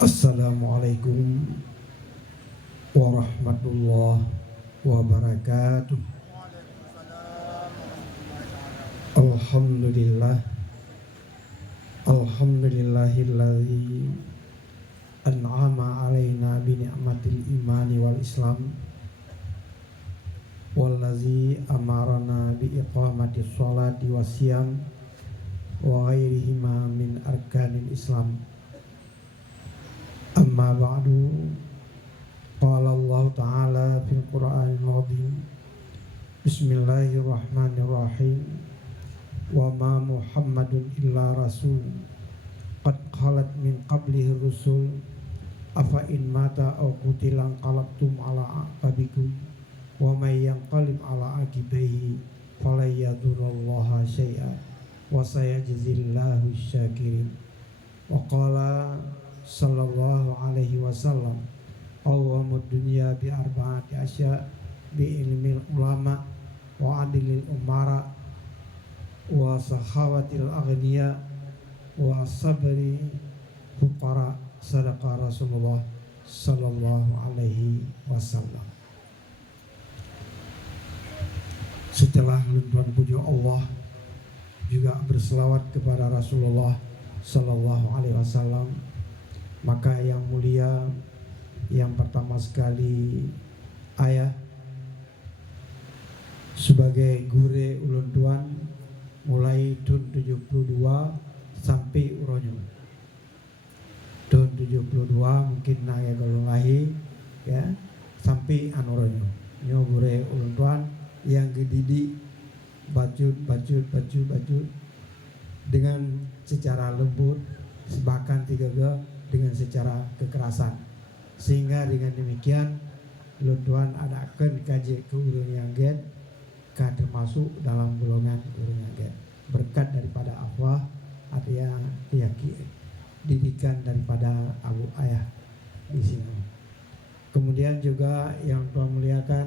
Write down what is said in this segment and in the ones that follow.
Assalamualaikum warahmatullahi wabarakatuh. Alhamdulillah, alhamdulillahilladzi an'ama alaina bi ni'matil imani wal islam wallazi amarana bi iqamatis sholati wasyam wa ghairihima min arkanil islam. Amma ba'du, qala Allah ta'ala fil Qur'anil azim, bismillahirrahmanirrahim, wa ma Muhammadun illa rasul qad khalat min qablihi rusul afa in mata aw qutilan qalabtum ala aqabikum wa may yanqalib ala aqibaihi fala yadurrullaha syai'a wa sayajzillahu syakirin. Wa qala sallallahu alaihi wasallam, awamud dunya bi arba'ati asya bi ilmil ulama wa adilil umara wa sahawatil aghniya wa sabri fuqara, sadaqa Rasulullah sallallahu alaihi wasallam. Setelah luntuan puji Allah, juga berselawat kepada Rasulullah sallallahu alaihi wasallam, maka yang mulia, yang pertama sekali ayah sebagai gure ulun tuan mulai tahun 72 sampai uronyo. Tahun 72 mungkin naya kalau lahir ya sampai anuronyo. Nyo gure ulun tuan yang gedidik bajut dengan secara lembut, bahkan dengan secara kekerasan, sehingga dengan demikian luntuan adakan kaji ke urang yang gen termasuk dalam golongan urang yang gen berkat daripada Allah, artinya keyakinan didikan daripada abu ayah di sini. Kemudian juga yang Tuhan muliakan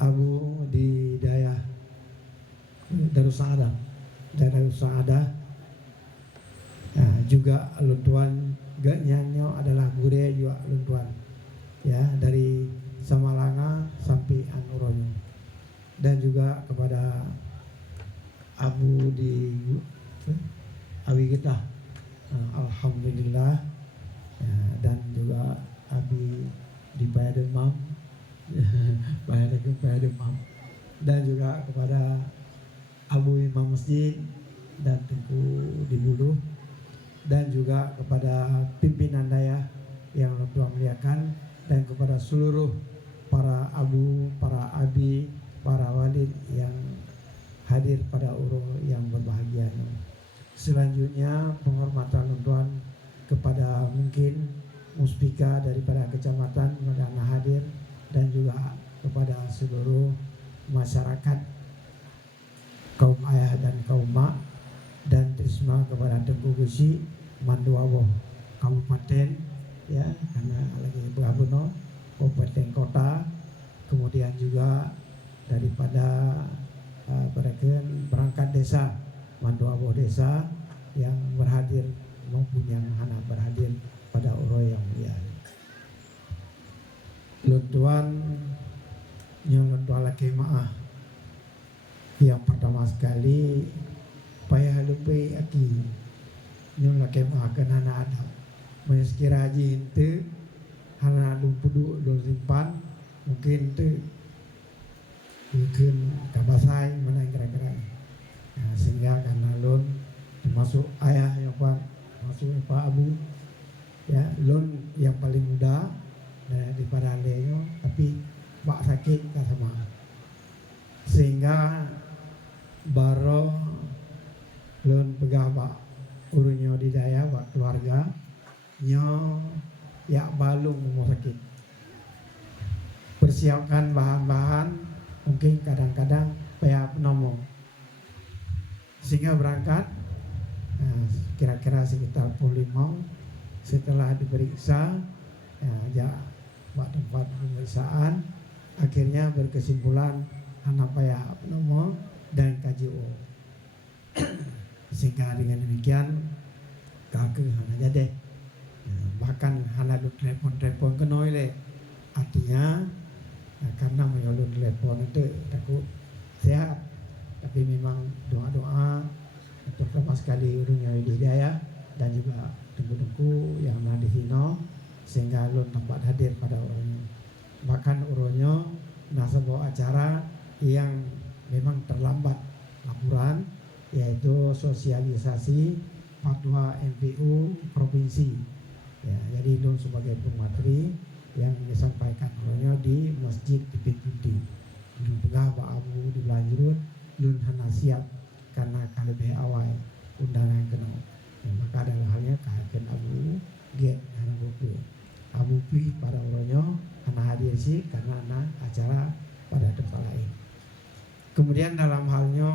abu di daerah Darussaadah nah, juga luntuan gak nyanyo adalah gure juga luntuan ya, dari Samalanga sampai Anuronyo, dan juga kepada abu di awi kita alhamdulillah ya, dan juga abi di Bayademam Bayademam, dan juga kepada abu imam masjid dan Tengku di Buluh, dan juga kepada pimpinan daya yang Tuhan muliakan, dan kepada seluruh para abu, para abi, para walid yang hadir pada urung yang berbahagia. Selanjutnya penghormatan Tuhan kepada mungkin muspika daripada kecamatan yang hadir, dan juga kepada seluruh masyarakat kaum ayah dan kaum mak, dan terima kepada Tengku Gusi Manduawo Kabupaten ya, karena lagi Berabono Kabupaten Kota, kemudian juga daripada perangkat desa Manduawo desa yang berhadir maupun yang hana berhadir pada uroy yang mulia. Luntuan nyolontuan laki maah yang pertama sekali payah lupai aki nyong laki maah kenana ada meski rajin tu hana lumpudu dol simpan mungkin tu mungkin kabasai mana kira-kira nah, sehingga karena lon termasuk ayah yang termasuk Pak Abu ya, lon yang paling muda daripada Leo, tapi bak sakit tak sama, sehingga baru lon pegah bak urunyo di daya bak keluarga nyo ya balung mau sakit, persiapkan bahan-bahan mungkin kadang-kadang payah nomong, sehingga berangkat kira-kira sekitar 45 setelah diperiksa ya tempat pemeriksaan, akhirnya berkesimpulan anak payah nomor dan KJO. Sehingga dengan demikian kake hana jadi. Bahkan hana lu telepon ke noi le. Artinya karena mengalun telepon itu takut sehat, tapi memang doa-doa terutama sekali dunia hidayah dan juga tengku-tengku yang ada di sini sehingga lu tempat hadir pada orangnya. Bahkan orangnya nasabah acara yang memang terlambat laporan, yaitu sosialisasi fatwa MPU provinsi. Ya, jadi lu sebagai pemateri yang disampaikan orangnya di masjid di Pituti. Lu pegah Pak Abu di Belanjurut, lu hana siap karena lebih awal undangan kena. Ya, maka dalam halnya kahken Abu get hana buku. Abu pi pada orangnya hana hadir sih karena ada acara pada tempat lain. Kemudian dalam halnya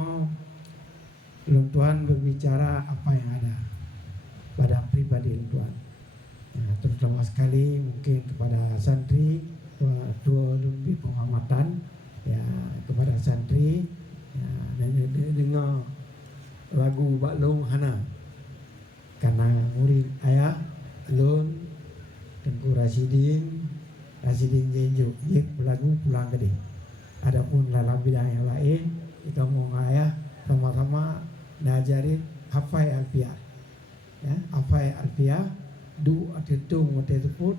Tuan berbicara apa yang ada pada pribadi Tuan. Nah, terutama sekali mungkin kepada santri dua lebih penghormatan ya kepada santri ya, dan dengar lagu Bak Long Hana karena murid ayah Lun Tengku Rasidin Jenjo dia berlagu pulang gede. Adapun dalam bidang yang lain kita mau ngayah sama-sama ngajarin hafai alfiah ya hafai alfiah du atitung wate teput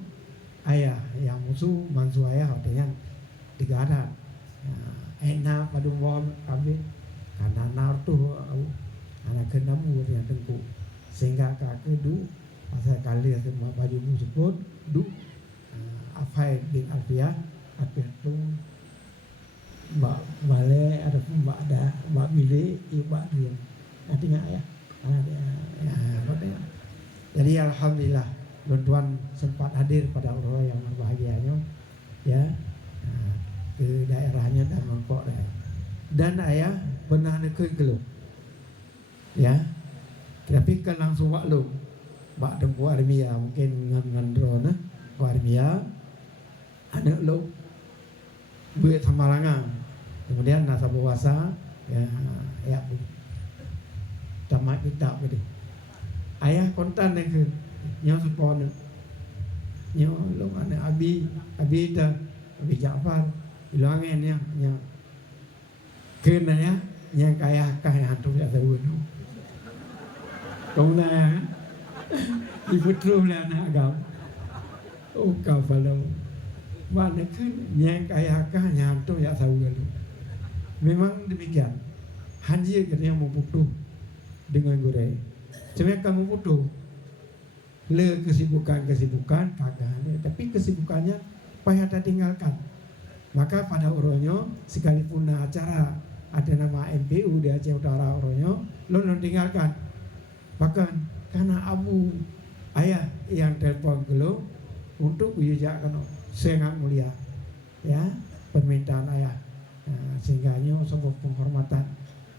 ayah yang musuh mansu ayah artinya tiga ada enak pada wam kami karena nartu anak kenamu yang tengku sehingga kakek du pasal kali semua baju musuh pun du afai bin alfiah atitung mbak bale ada pun mbak ada mbak bile mbak dia artinya ayah jadi alhamdulillah tuan sempat hadir pada orang yang berbahagianya ya ke daerahnya dan mangkok dan ayah pernah nekui geluk ya tapi kan langsung waklum bak tempu armia mungkin ngan drone ko armia anak lo buat samalangan kemudian nasa puasa ya tamat kita gitu ayah kontan ke nyaw supon nyaw lo ana abi ta abi Ja'far ilangen nya kena ya nya kaya hantu ya tahu no kau na ibu tru lah na agam oh kau falau mana kan nya kaya hantu ya tahu no memang demikian haji yang mau butuh dengan gore sebenarnya kamu butuh le kesibukan kagak tapi kesibukannya payah tinggalkan maka pada orangnya sekalipun acara ada nama MPU di Aceh Utara orangnya lo tinggalkan bahkan karena abu ayah yang telepon ke lo untuk ujakan sangat mulia ya permintaan ayah sehingga sebuah penghormatan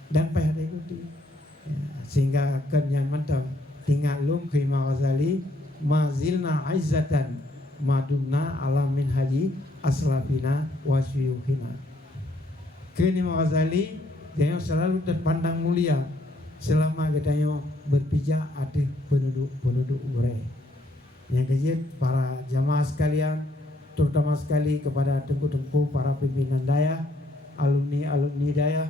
dan payah diikuti sehingga kenyan mantap tinggal lum ke Imam Ghazali mazilna aizzatan madumna alamin haji aslafina wasyuhina ke Imam Ghazali dia selalu terpandang mulia selama katanya berpijak ada penduduk Ure yang kecil para jamaah sekalian terutama sekali kepada tengku-tengku para pimpinan daya alumni daya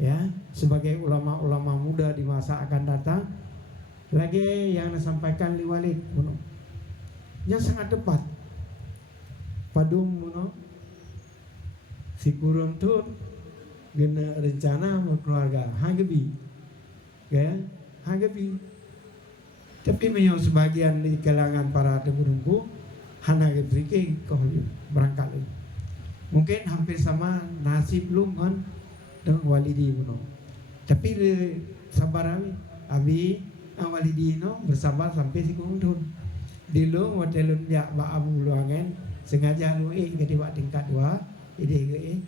ya sebagai ulama-ulama muda di masa akan datang lagi yang disampaikan Li Walid yang sangat tepat padum si kurung tu gena rencana mau keluarga hagabi ya hagabi tapi memang sebagian di kalangan para tengku-tengku hana berpikir kau berangkat mungkin hampir sama nasib lu kan dengan walidi tapi sabar abi walidi bersabar sampai si kundun di lu modelun ya ba abu luangan sengaja lu ke di tingkat 2 ide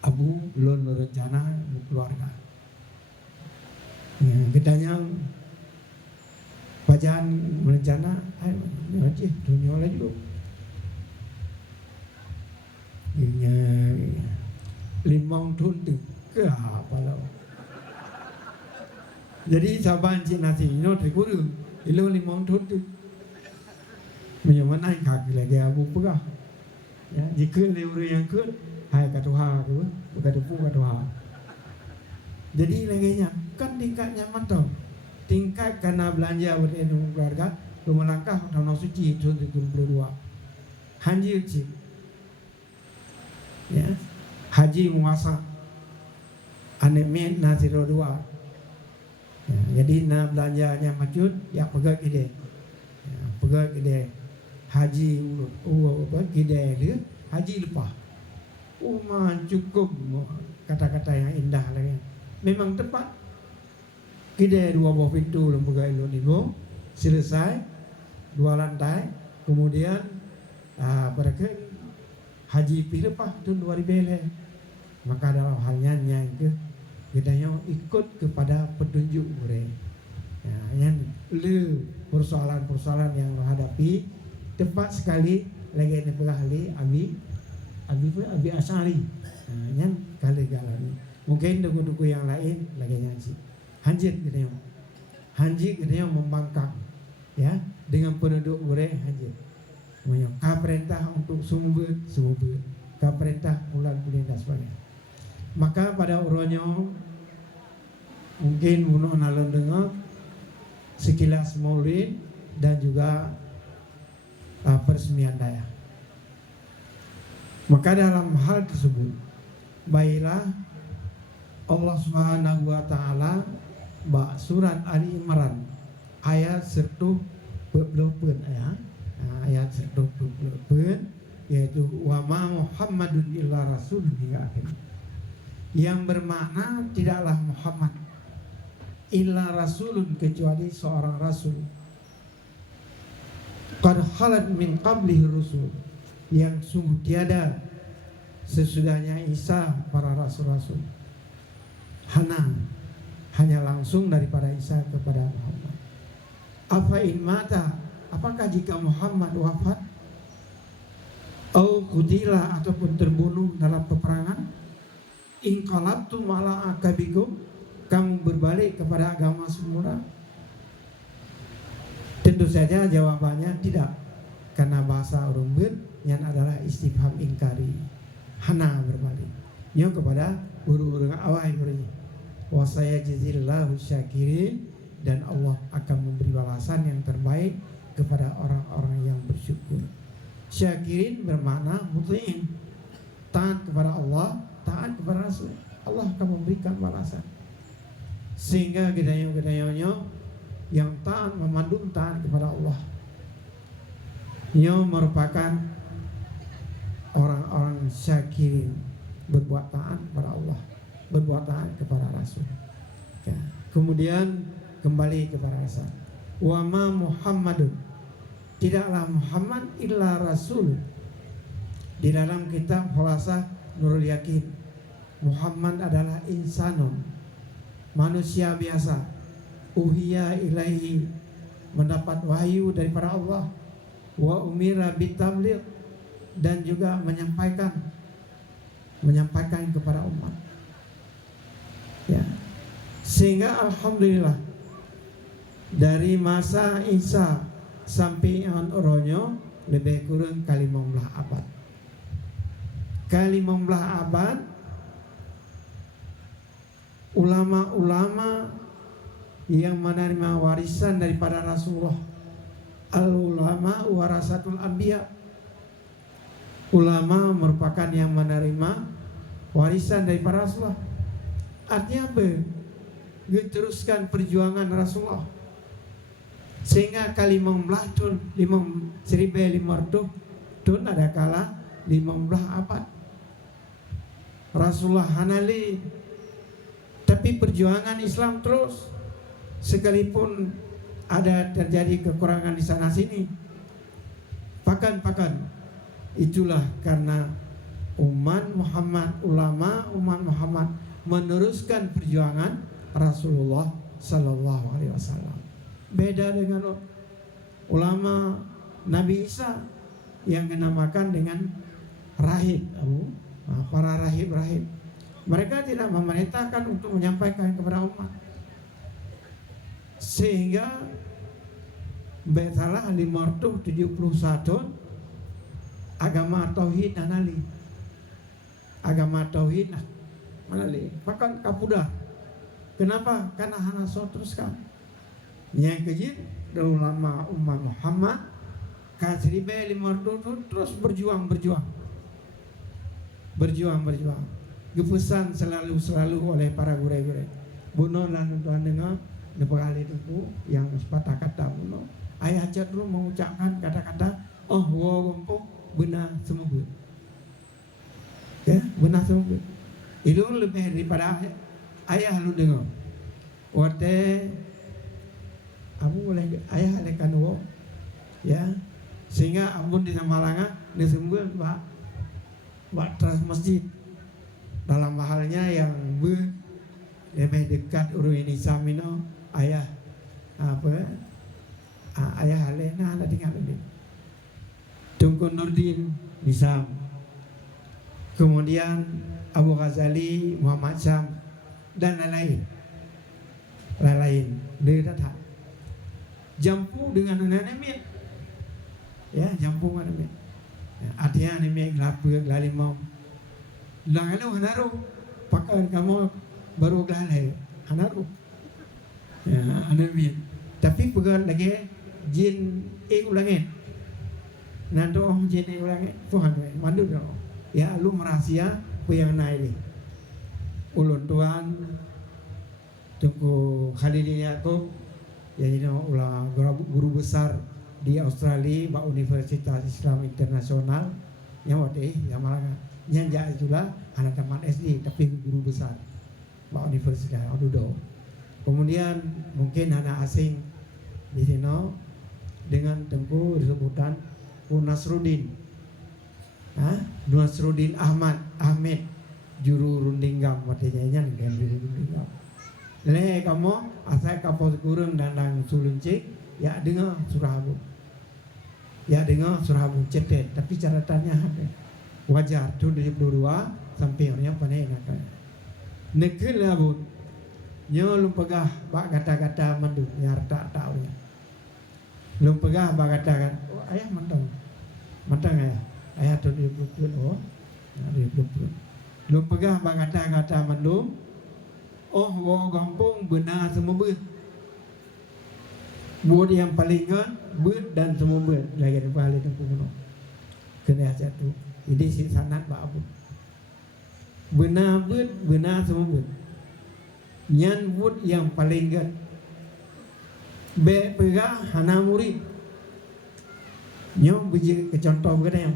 abu lon rencana keluarga bedanya pajan berencana aja dunia lagi lu limong tuntuk ke apa lo Jadi saban cik nasi ino terkurung ilo limong thut tu menyaman ai kak lagi abu pegah ya jika leure yang ke hai katuha tu katupu katuha. Jadi lagi kan tingkat nyaman tau tingkat karena belanja berdua keluarga rumah langkah tanah suci itu berdua haji uci ya haji muasa anemen nasiro dua ya, jadi nak belanjanya majud ya pegang ide ya, pegang ide haji ide dia haji lepas cukup kata-kata yang indah lagi memang tepat ide dua buah pintu lembaga ilmu selesai 2 lantai kemudian mereka haji pi lepas tu 2000 maka dalam halnya yang ke gedanya ikut kepada petunjuk mereka ya, yang persoalan-persoalan yang menghadapi tepat sekali lagi ini ahli Abi Asari yang kali galani mungkin duku-duku yang lain lagi nyanyi hanjit gedenya membangkang ya dengan penduduk mereka hanjit ka perintah untuk sumber ka perintah ulang kulindas sebagainya. Maka pada uronyo mungkin bunuh nalon dengar sekilas maulid dan juga peresmian daya. Maka dalam hal tersebut baiklah Allah Subhanahu wa taala surat Ali Imran ayat 120 ya. Ayat 120 yaitu wa ma Muhammadun illa rasul hingga akhir. Yang bermakna tidaklah Muhammad illa rasulun kecuali seorang rasul. Qad khalat min qablihi rusul yang sungguh tiada sesudahnya Isa para rasul-rasul. Hanya langsung daripada Isa kepada Muhammad. Apa in mata apakah jika Muhammad wafat au kutila ataupun terbunuh dalam peperangan inqalabtum ala akabikum kamu berbalik kepada agama semula? Tentu saja jawabannya tidak karena bahasa Urumbun yang adalah istifham ingkari hana berbalik nyo kepada uru-uru awai beri wa sayajzillahu syakirin dan Allah akan memberi balasan yang terbaik kepada orang-orang yang bersyukur. Syakirin bermakna muti'in taat kepada Allah, taat kepada Rasul, Allah akan memberikan balasan. Sehingga gedayo-gedayonya yang taat memandung taat kepada Allah, nyo merupakan orang-orang syakirin, berbuat taat kepada Allah, berbuat taat kepada Rasul. Ya. Kemudian kembali kepada asal. Wa ma Muhammadun, tidaklah Muhammad illa rasul. Di dalam kitab Khulasah Nurul Yakin, Muhammad adalah insanun, manusia biasa. Uhiya ilaihi, mendapat wahyu daripada Allah. Wa umira bitabligh, dan juga menyampaikan kepada umat. Ya. Sehingga alhamdulillah dari masa Isa sampai Ronyo lebih kurang kali 15 abad. Kali 15 abad ulama-ulama yang menerima warisan daripada Rasulullah. Al-ulama warasatul anbiya. Ulama merupakan yang menerima warisan daripada Rasulullah. Artinya apa? Diteruskan perjuangan Rasulullah. Sehingga kali 15 tahun 1500 tahun ada kala 15 abad Rasulullah hanali, tapi perjuangan Islam terus sekalipun ada terjadi kekurangan di sana sini. Pakan itulah karena umat Muhammad, ulama umat Muhammad meneruskan perjuangan Rasulullah Sallallahu Alaihi Wasallam. Beda dengan ulama Nabi Isa yang dinamakan dengan rahib, para rahib-rahib. Mereka tidak memerintahkan untuk menyampaikan kepada umat. sehingga betalah 571 agama tauhid nanali, agama tauhid nanali bahkan kapudah. Kenapa? Karena hana so teruskan yang kejil ulama umat Muhammad kasribe 500 terus berjuang gepesan selalu oleh para gure-gure buno lan tuan dengar nepekali itu yang sepatah kata buno ayah cenderung mengucapkan kata-kata oh wo gompo benar semua ya benar semua itu lebih daripada ayah lu dengar wate aku boleh ayah alekan wo ya sehingga ampun di Samalanga disembel Pak Tras Masjid dalam halnya yang lebih dekat uruni samino ayah ayah Halena ada tinggal ini Tunku Nurdin Nisam, kemudian Abu Ghazali Muhammad Syam dan lain-lain dari datang jampu dengan nenek ya jampu dengan nenek artinya nenek lapuk lalimau lalu hanaru pakai kamu baru galai hanaru ya nenek tapi pegang lagi jin ulangin nanti orang jin ulangin Tuhan mandu dong ya lu merahasia yang naik ni ulun tuan Tunku Khalil Yaakob yang ini ulah guru besar di Australia Pak Universitas Islam Internasional yang waktu yang malah nyanja itulah anak teman SD tapi guru besar Pak Universitas Aududo. Kemudian mungkin anak asing di sini dengan Tengku disebutan Nasruddin Nasruddin Ahmed juru rundinggam watenya dengan juru rundinggam le kamu asal kapal kurang dandang suluncik ya dengar surah abu cetet tapi catatannya ada wajar tu 22 sampai yang panen nak nekil abu nyo lum pegah bak kata-kata mandu nyar tak tahu ya lum pegah bak kata ayah mantang ayah tu 20 oh 20 lum pegah bak kata-kata mandu oh wo gampung benar semua buat yang paling kan dan semua lagi di balik tempat kuno kena satu ini si sanat pak abu benar semua nyan buat yang paling kan be pegah hana murid nyom biji kecontoh begini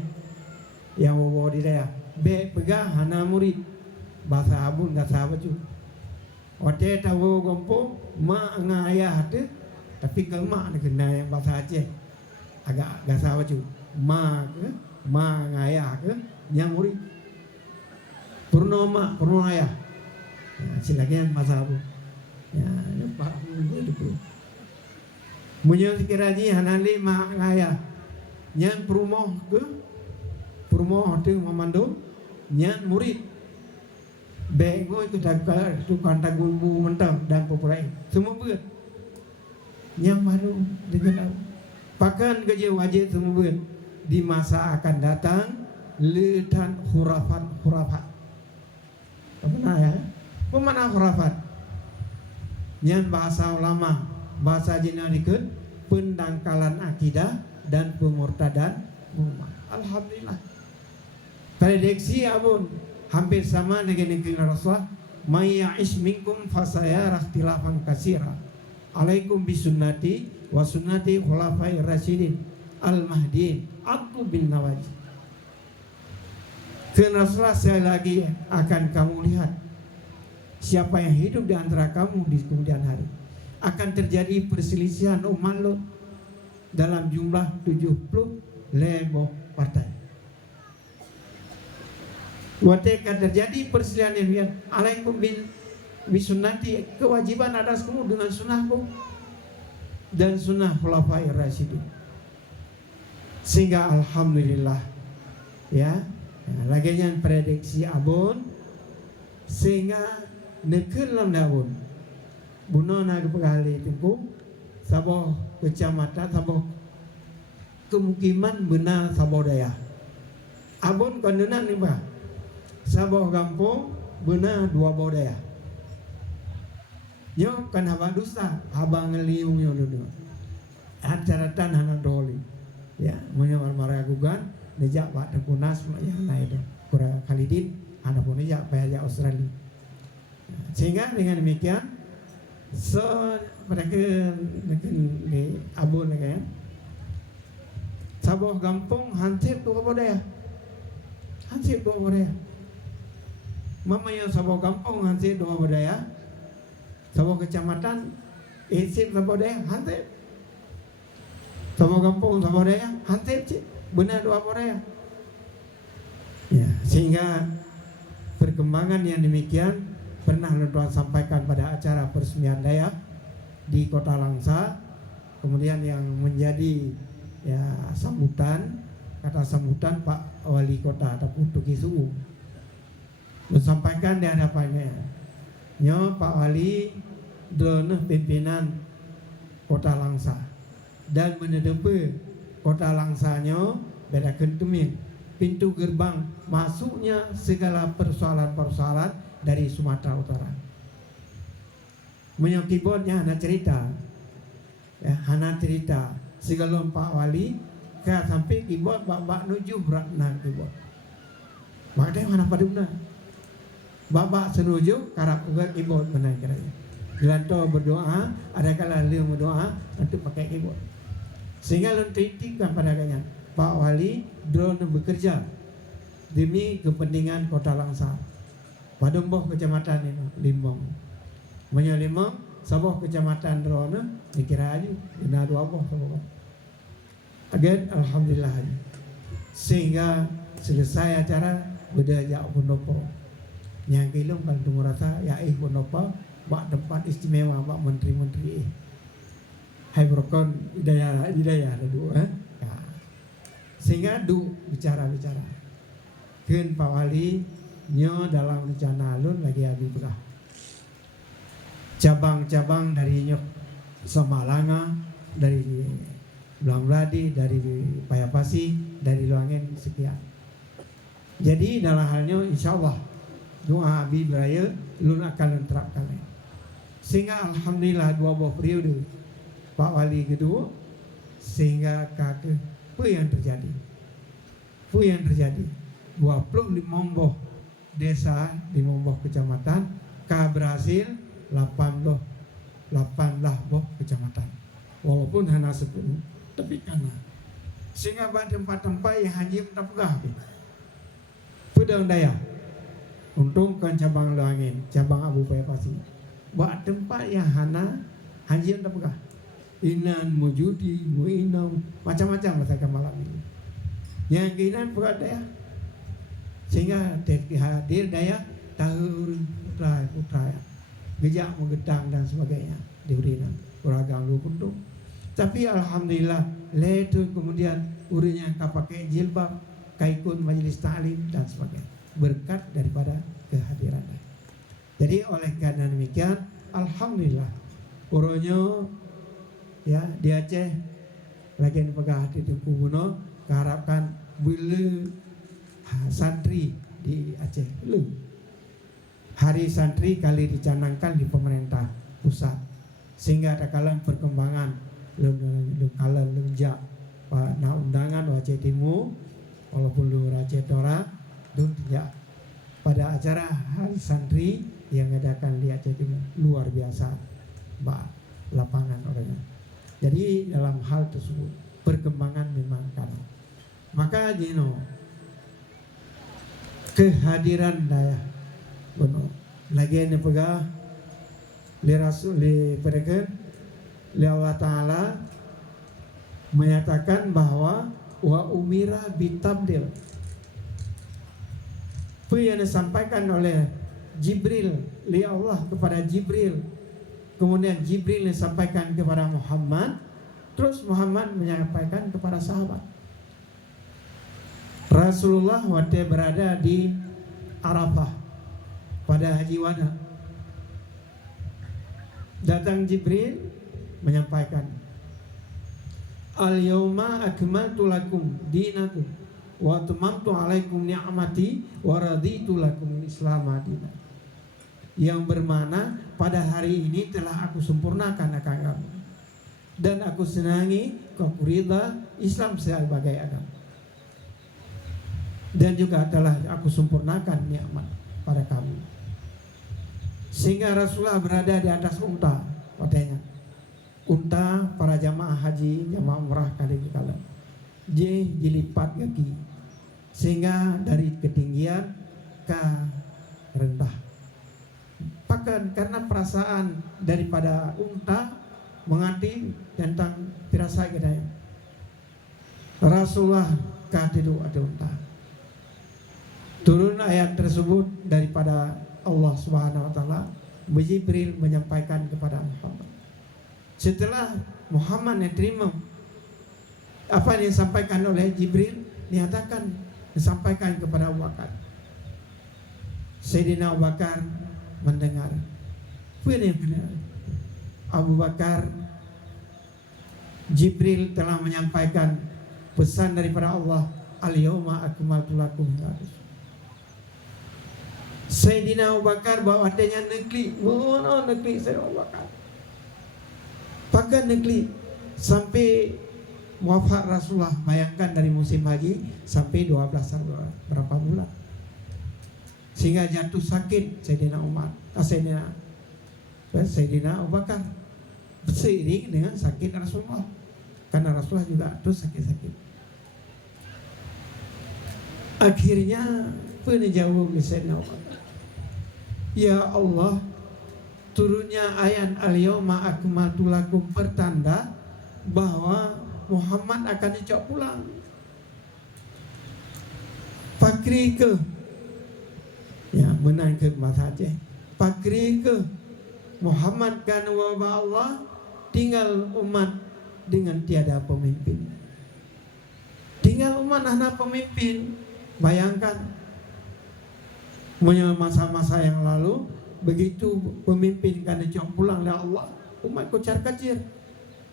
yang wo di dia be pegah hana murid bahasa abu nggak sahabat juga Ote tahu gompo mak ngayah tu tapi ke mak ni kena yang bahasa Aceh agak gasa baju mak ke mak ngayah ke yang murid purnama ayah silakan bahasa Abu ya nampak itu bro munyo sekiranya hanali mak ngayah yang perumoh ke perumoh tu memandu yang murid Bego itu tukang tagubu mentang dan populer semua buat yang baru dengan pakan gaji wajib semua buat di masa akan datang letan hurafat apa ya pemana hurafat yang bahasa ulama bahasa jenarikun pendangkalan akidah dan pemurtadan umat. Alhamdulillah prediksi abun hampir sama dengan Rasulullah may ya'ish minkum fasayara ikhtilafan katsira alaikum bisunnati wa sunnati khulafai rasyidin al mahdiin aqu bin nawajid. Rasulullah sekali lagi akan kamu lihat siapa yang hidup di antara kamu di kemudian hari akan terjadi perselisihan umat lo dalam jumlah 70 lebo partai. Watekan terjadi perselisihan yang alaikum bin bisunnati kewajiban atasmu dengan sunnahku dan sunnah khulafai rasyidin. Sehingga alhamdulillah ya laginya prediksi abun sehingga nekelam abun buno na kali tengku Saboh kecamatan, saboh kemukiman benar saboh daya. Abon kondenan ni bah. Saboh kampung benar dua bodaya. Yo kan haba dusta, haba ngeliung yo dulu. Acaratan hana doli. Ya, munya maragugan nejak Pak Tekunas yang naik itu. Kura Khalidin hana pun nejak payah Australia. Sehingga dengan demikian mereka di abun kan. Saboh kampung hansip dua bodaya. Hansip dua bodaya. Mama yang saboh kampung hansip dua bodaya. Saboh kecamatan isip saboh daya hansip. Saboh kampung saboh daya hansip cik. Benar dua bodaya. Ya, sehingga perkembangan yang demikian pernah Tuan sampaikan pada acara peresmian daya di Kota Langsa. Kemudian yang menjadi ya sambutan, kata sambutan Pak Wali Kota atau Putu Kisubu menyampaikan di hadapannya, nyo Pak Wali drone pimpinan Kota Langsa dan menedepe Kota Langsanya beda kentumin pintu gerbang masuknya segala persoalan-persoalan dari Sumatera Utara. Menyo keyboardnya hana cerita, ya hana cerita segala Pak Wali ke sampai keyboard bak nuju beratna keyboard. Makanya mana paduna. Babak senuju karap juga keyboard benar kerana. Gelanto berdoa, ada kala liu berdoa untuk pakai keyboard. Sehingga lu titikkan pada kanya Pak Wali drone bekerja demi kepentingan Kota Langsa. Pada Boh kecamatan ini Limbong. Banyak Limbong, saboh kecamatan drone dikira aja benar dua boh saboh. Again alhamdulillah. Sehingga selesai acara budaya Pondopo. Yang kilung kan tunggu rasa ya Pondopo bak tempat istimewa bak menteri-menteri. Hai brokon hidayah ada dua. Ya. Sehingga bicara-bicara. Ken Pak Wali nyo dalam rencana alun lagi abi berah. Cabang-cabang dari nyok Samalanga, dari Blangbladi, dari Payapasi, dari Luangen sekian. Jadi dalam halnya insya Allah doa abi beraya lun akan terapkan. Sehingga alhamdulillah dua buah periode Pak Wali kedua sehingga kakek apa yang terjadi? Apa yang terjadi? 25 boh desa di Momboh kecamatan berhasil 18 boh kecamatan. Walaupun hanya 10 tapi karena sehingga pada tempat-tempat yang hanya terpegah pedang daya untung kan cabang Luangin, cabang Abu Payapasi buat tempat yang hanya terpegah inan, mujudi, muinam macam-macam masakan malam ini yang keinginan pegat daya sehingga hadir daya tahun putra gejak menggedang dan sebagainya diberi kurang lu pun. Tapi alhamdulillah letu kemudian urinya pakai jilbab kaikun majelis ta'lim dan sebagainya berkat daripada kehadiran. Jadi oleh karena demikian alhamdulillah uronyo ya di Aceh lagi pegah di Tengku Buno keharapkan bila santri di Aceh lu hari santri kali dicanangkan di pemerintah pusat sehingga ada kalan perkembangan kalan lenjak na undangan Aceh Timur walaupun lu Aceh Tora tidak pada acara hari santri yang diadakan di Aceh Timur luar biasa lapangan orangnya. Jadi dalam hal tersebut perkembangan memang kalah. Maka Jino kehadiran daya benar lagi ini pegah li Rasul li mereka li Allah Ta'ala menyatakan bahwa wa umira bitabdil apa yang disampaikan oleh Jibril li Allah kepada Jibril kemudian Jibril disampaikan kepada Muhammad terus Muhammad menyampaikan kepada sahabat. Rasulullah waktu berada di Arafah pada Haji Wada datang Jibril menyampaikan, al-yauma akmaltu lakum dinakum wa atmamtu alaikum ni'mati wa raditu lakum Islam madina. Yang bermana pada hari ini telah aku sempurnakan akan kamu dan aku senangi kamu ridha Islam sebagai agama. Dan juga telah aku sempurnakan nikmat pada kamu. Sehingga Rasulullah berada di atas unta padanya. Unta para jamaah haji, jamaah umrah kali kala. Dilipat kaki. Sehingga dari ketinggian ke rendah. Bahkan karena perasaan daripada unta mengerti tentang firasat kita. Rasulullah katidu ada unta. Turun ayat tersebut daripada Allah Subhanahu wa taala, Jibril menyampaikan kepada Muhammad. Setelah Muhammad yang terima apa yang disampaikan oleh Jibril, disampaikan kepada Abu Bakar. Sayyidina Abu Bakar mendengar. Abu Bakar, Jibril telah menyampaikan pesan daripada Allah, al-yauma akmaltu lakum. Sayyidina Abu Bakar bawa adanya negeri, negeri Sayyidina Abu Bakar. Bahkan negeri sampai wafat Rasulullah, bayangkan dari musim haji sampai 12 berapa bulan. Sehingga jatuh sakit Sayyidina Abu Bakar seiring dengan sakit Rasulullah. Karena Rasulullah juga terus sakit-sakit. Akhirnya penjawab Sayyidina Abu Bakar, ya Allah, turunnya ayat al-yauma akmaltu lakum pertanda bahwa Muhammad akan dicok pulang. Pakri ke, ya menang ke saja. Pakri ke Muhammad kan wabah Allah, tinggal umat dengan tiada pemimpin. Tinggal umat anak pemimpin. Bayangkan masa-masa yang lalu, begitu pemimpin kan dicok pulang oleh Allah, umat kocar kacir.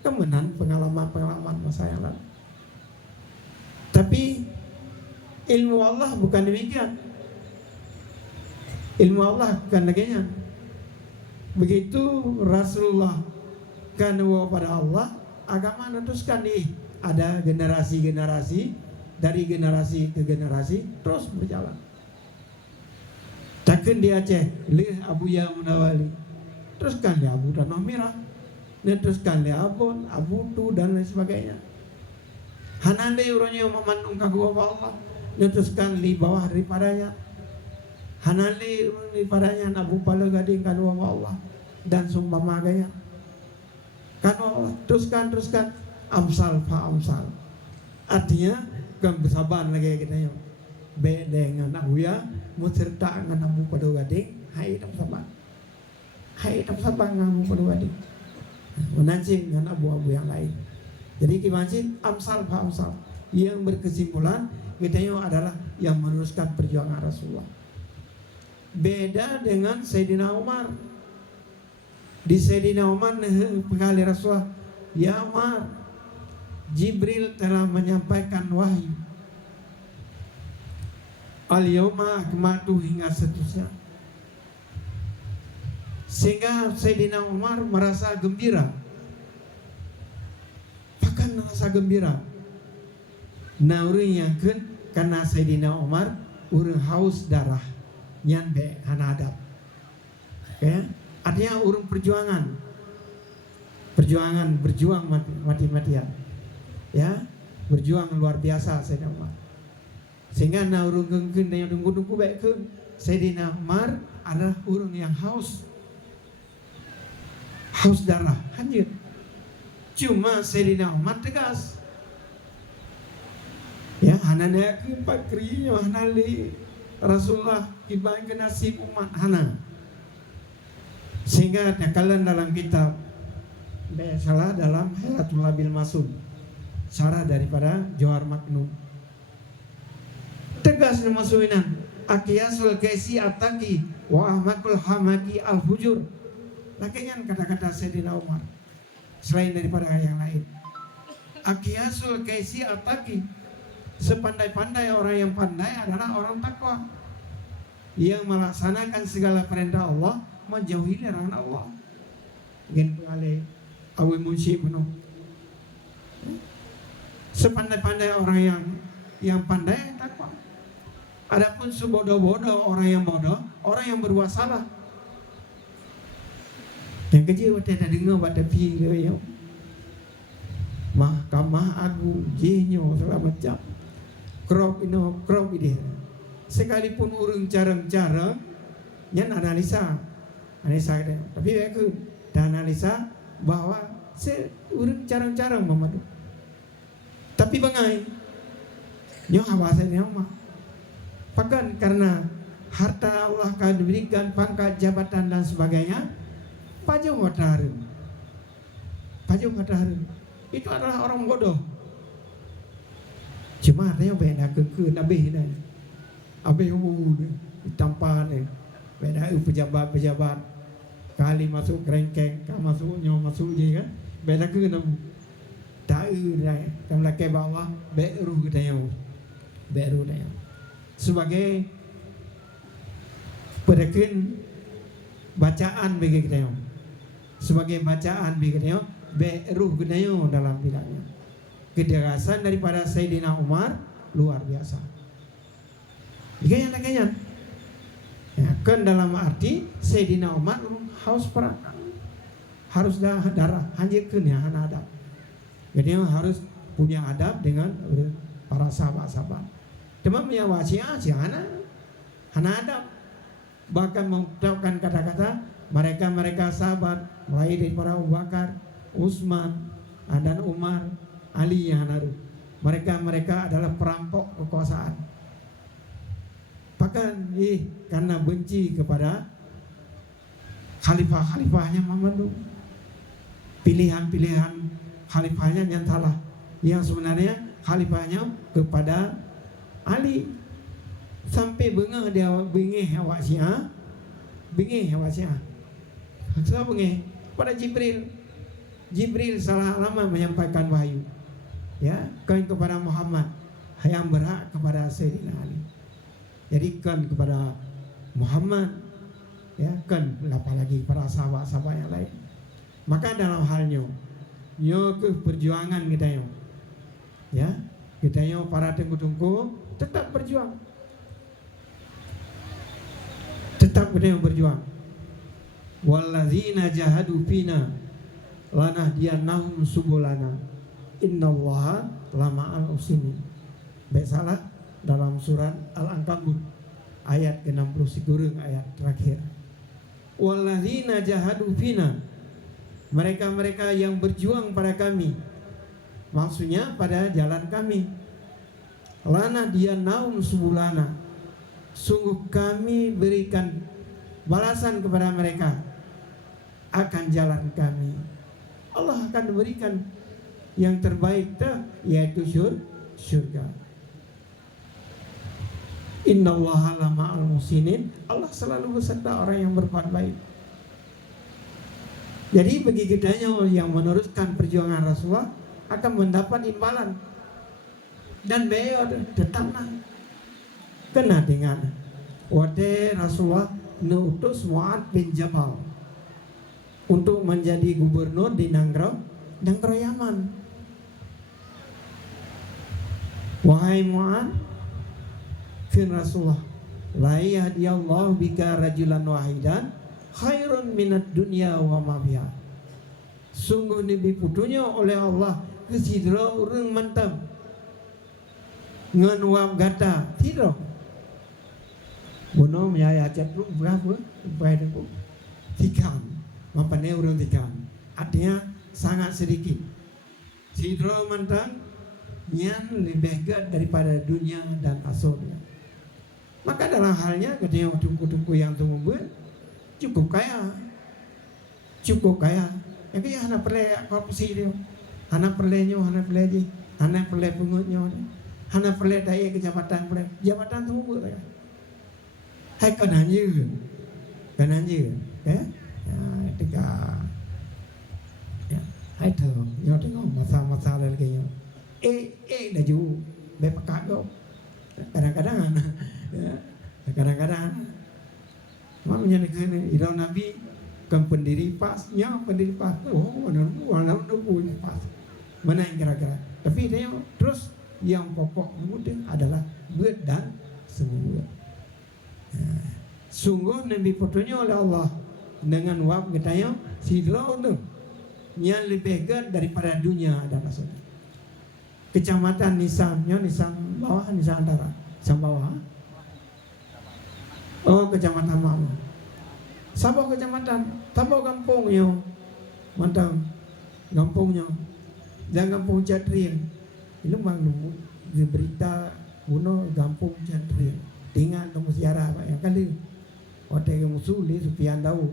Kemenang pengalaman masa yang lalu. Tapi ilmu Allah bukan demikian. Ilmu Allah bukan demikian. Begitu Rasulullah kan pada Allah, agama meneruskan ada generasi-generasi, dari generasi ke generasi terus berjalan. Takkan di Aceh, Abu Ya Munawali, teruskan di Abu Danau Merah, teruskan di Abon, Abu Tu dan lain sebagainya. Hanande urangnya memandung kagum Allah, teruskan di bawah daripadanya. Hanande daripadanya Abu Pala Gading kagum Allah dan sumpamaganya. Kan Allah teruskan amsal fa amsal. Artinya kan bersabar lagi kita yo. Dengan Abu Ya muserta dengan Abu Pala Gading, hai tak sabar. Hai tak sabar dengan Abu Pala Gading. Menancing dengan abu-abu yang lain. Jadi kimancing amsal fa amsal. Yang berkesimpulan kita adalah yang meneruskan perjuangan Rasulullah. Beda dengan Sayyidina Umar. Di Sayyidina Umar penggali Rasulullah, ya Umar, Jibril telah menyampaikan wahyu. Al-yauma akmaltu hingga seterusnya. Sehingga Sayyidina Umar merasa gembira. Bahkan merasa gembira. Nah orang yang karena Sayyidina Umar orang haus darah yang hanadap. Okay? Artinya orang berjuang mati-matian. Ya, berjuang luar biasa Sayyidina Umar. Sehingga nah orang gengken yang tunggu-tunggu baik ke Sayyidina Umar adalah orang yang haus darah, hanyut. Cuma Sayyidina Umar tegas. Ya, hanane empat krinya hanali Rasulullah ibang ke nasib umat hana. Sehingga nakalan dalam kitab salah dalam Hayatul Labil Masud, syarah daripada Johar Maknun. Tegas masuinan akiyasul kaisi ataki wa ahmakul hamaki al-fujur. Lakian kata-kata Sayyidina Umar. selain daripada yang lain. Akiyasul kaisi ataki, sepandai-pandai orang yang pandai adalah orang takwa yang melaksanakan segala perintah Allah, menjauhi larangan Allah. Gen kali awi munsi penuh. Sepandai-pandai orang yang pandai takwa. Adapun sebodoh-bodoh orang yang bodoh, orang yang berbuat salah. Yang kecil ada dengar pada pi dia. Mahkamah Agung jenyo segala macam. Krop ini. Sekalipun urang cara-cara nyan analisa dia. Tapi aku dah analisa bahwa urang cara-cara memadu. Tapi bangai nyo hawasa dia mah. Bahkan karena harta Allah akan diberikan, pangkat, jabatan dan sebagainya, pajak matahari. Itu adalah orang bodoh. Cuma artinya beda ke nabi ni. Abi tampan ni. Beda pejabat. Kali masuk kerengkeng, kali masuk je kan. Beda ke nabi. Tahu dah. Kamu laki bawah beru kita. Sebagai perekin bacaan bagi kita. Sebagai bacaan bagi kita. Beruh gedayo dalam bidangnya. Kederasan daripada Sayyidina Umar luar biasa. Dikanya. Ya, kan dalam arti Sayyidina Umar haus perang. Harus darah hanjirkeun ya hana adab. Jadi harus punya adab dengan para sahabat-sahabat. Cuma punya wasiat hana adab. Bahkan mengucapkan kata-kata mereka sahabat mulai dari para Abu Bakar, Utsman dan Umar, Ali yang hadir. Mereka adalah perampok kekuasaan. Bahkan karena benci kepada khalifah-khalifahnya Muhammad, pilihan-pilihan khalifahnya yang salah. Yang sebenarnya khalifahnya kepada Ali. Sampai bengah dia bengih awak Syiah. Kenapa bengih? Pada Jibril salah lama menyampaikan wahyu, ya, kan kepada Muhammad yang berhak kepada Sayyidina Ali. Jadi kan kepada Muhammad, ya, kan apalagi para sahabat-sahabat yang lain. Maka dalam halnya, ke perjuangan kita ya, kita para tengku-tengku tetap berjuang, kita berjuang. Walladzina jahadu fina lanahdiyannahum subulana innallaha lama'al muslimin. Baik salah dalam surat Al-Ankabut ayat ke-60 sigurung ayat terakhir. Walladzina jahadu fina, mereka-mereka yang berjuang pada kami, maksudnya pada jalan kami. Lanahdiyannahum subulana, sungguh kami berikan balasan kepada mereka akan jalan kami. Allah akan memberikan yang terbaik yaitu syurga. Innallaha lama'al muhsinin. Allah selalu beserta orang yang berbuat baik. Jadi bagi kita yang meneruskan perjuangan Rasulullah akan mendapat imbalan. Dan beliau tetap kena dengan wate Rasulullah nutus Mu'ad bin Jabal untuk menjadi gubernur di Nanggro Yaman. Wahai Mu'ad, firman Rasulullah, la yahdiyallahu bika rajulan wahidan khairun minad dunya wa ma fiha. Sungguh dibiputunya oleh Allah kesidra urang mantap ngan wab gata tidro. Bono menyaya cepluk berapa? Bayar itu tikam. Mampannya urang tikam. Artinya sangat sedikit. Sidro mantan yang lebih gede daripada dunia dan asalnya. Maka dalam halnya ketika tungku-tungku yang tunggu cukup kaya. Yang kaya hana perle korupsi dia, hana perlenyo, hana perle pengutnyo, hana perle daya jabatan tunggu ya. Hai kanannya, ya. Ya, tiga. Ya, itu nyo tengok masa-masa lagi nyo laju bepekak kau kadang-kadang ya, kadang-kadang makanya negara ira nabi kan pendiri pasnya pendiri pas mana punya pas mana yang kira-kira tapi dia terus yang pokok mudah adalah buat dan semua sungguh Nabi fotonya oleh Allah dengan wab katanya sidro tu yang lebih gede daripada dunia adalah saudara. Kecamatan Nisamnya Nisam bawah Nisam antara Nisam bawah. Oh kecamatan Mama. Sabah kecamatan, Sabah kampungnya, mantap kampungnya, dan kampung Jatrin. Itu maklum berita kuno kampung Jatrin. Tinggal kamu sejarah apa yang kali. Waktu kamu sulit Supian tahu.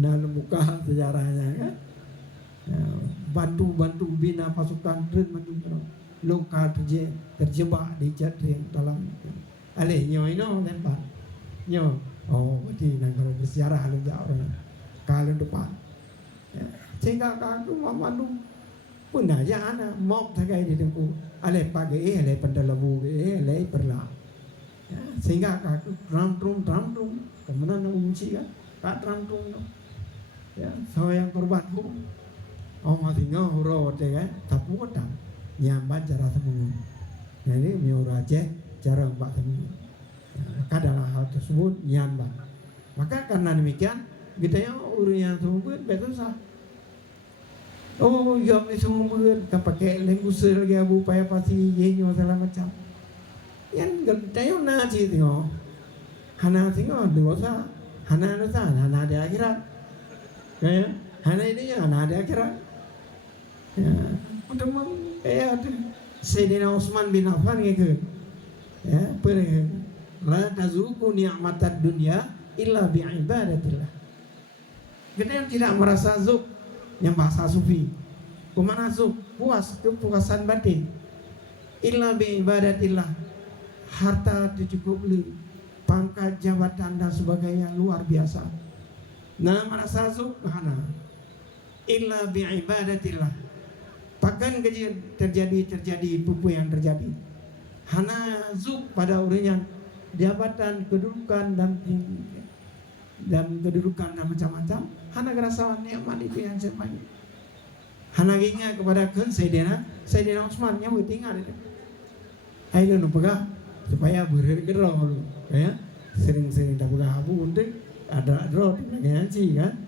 Nah buka sejarahnya kan. Bantu bina pasukan lokal terjebak di Jatrin dalam alih nyo ino lempar nyo berarti nang kalau bersiarah lu jauh kalau depan sehingga aku malu pun aja anak mau tagai di tempu alih pagi alih pendalabu alih perlah sehingga aku tram kemudian unci kan tak tram ya saya yang korban masih ngoro kan tapi kodang nyambat cara semua jadi miur aja cara mbak semua maka dalam hal tersebut nyambat maka karena demikian kita yang urunya semua betul sah jom ni semua kan pakai lembus lagi abu upaya pasti yenyo segala macam yang kita yang nasi tengok hana tengok dosa hana ada akhirat kayak hana ini hana ada akhirat ya, untuk Sayyidina Utsman bin Affan gitu. Ya, la tazuku ni'matad dunya illa bi ibadatillah. Kita yang tidak merasa zuk yang bahasa sufi. Kemana zuk? Puas, kepuasan batin. Illa bi ibadatillah. Harta tercukupi, pangkat, jabatan dan sebagainya luar biasa. Nah, merasa zuk hana. Illa bi ibadatillah. Bahkan terjadi pupu yang terjadi. Hana zuk pada orangnya jabatan, kedudukan dan kedudukan dan macam-macam. Hana kerasawan nikmat itu yang sebanyak. Hana ingat kepada Sayyidina Utsman yang bertinggal itu. Ayo lu pegang supaya bergerak lu, ya. Sering-sering tak pegang abu untuk ada roh ngaji kan.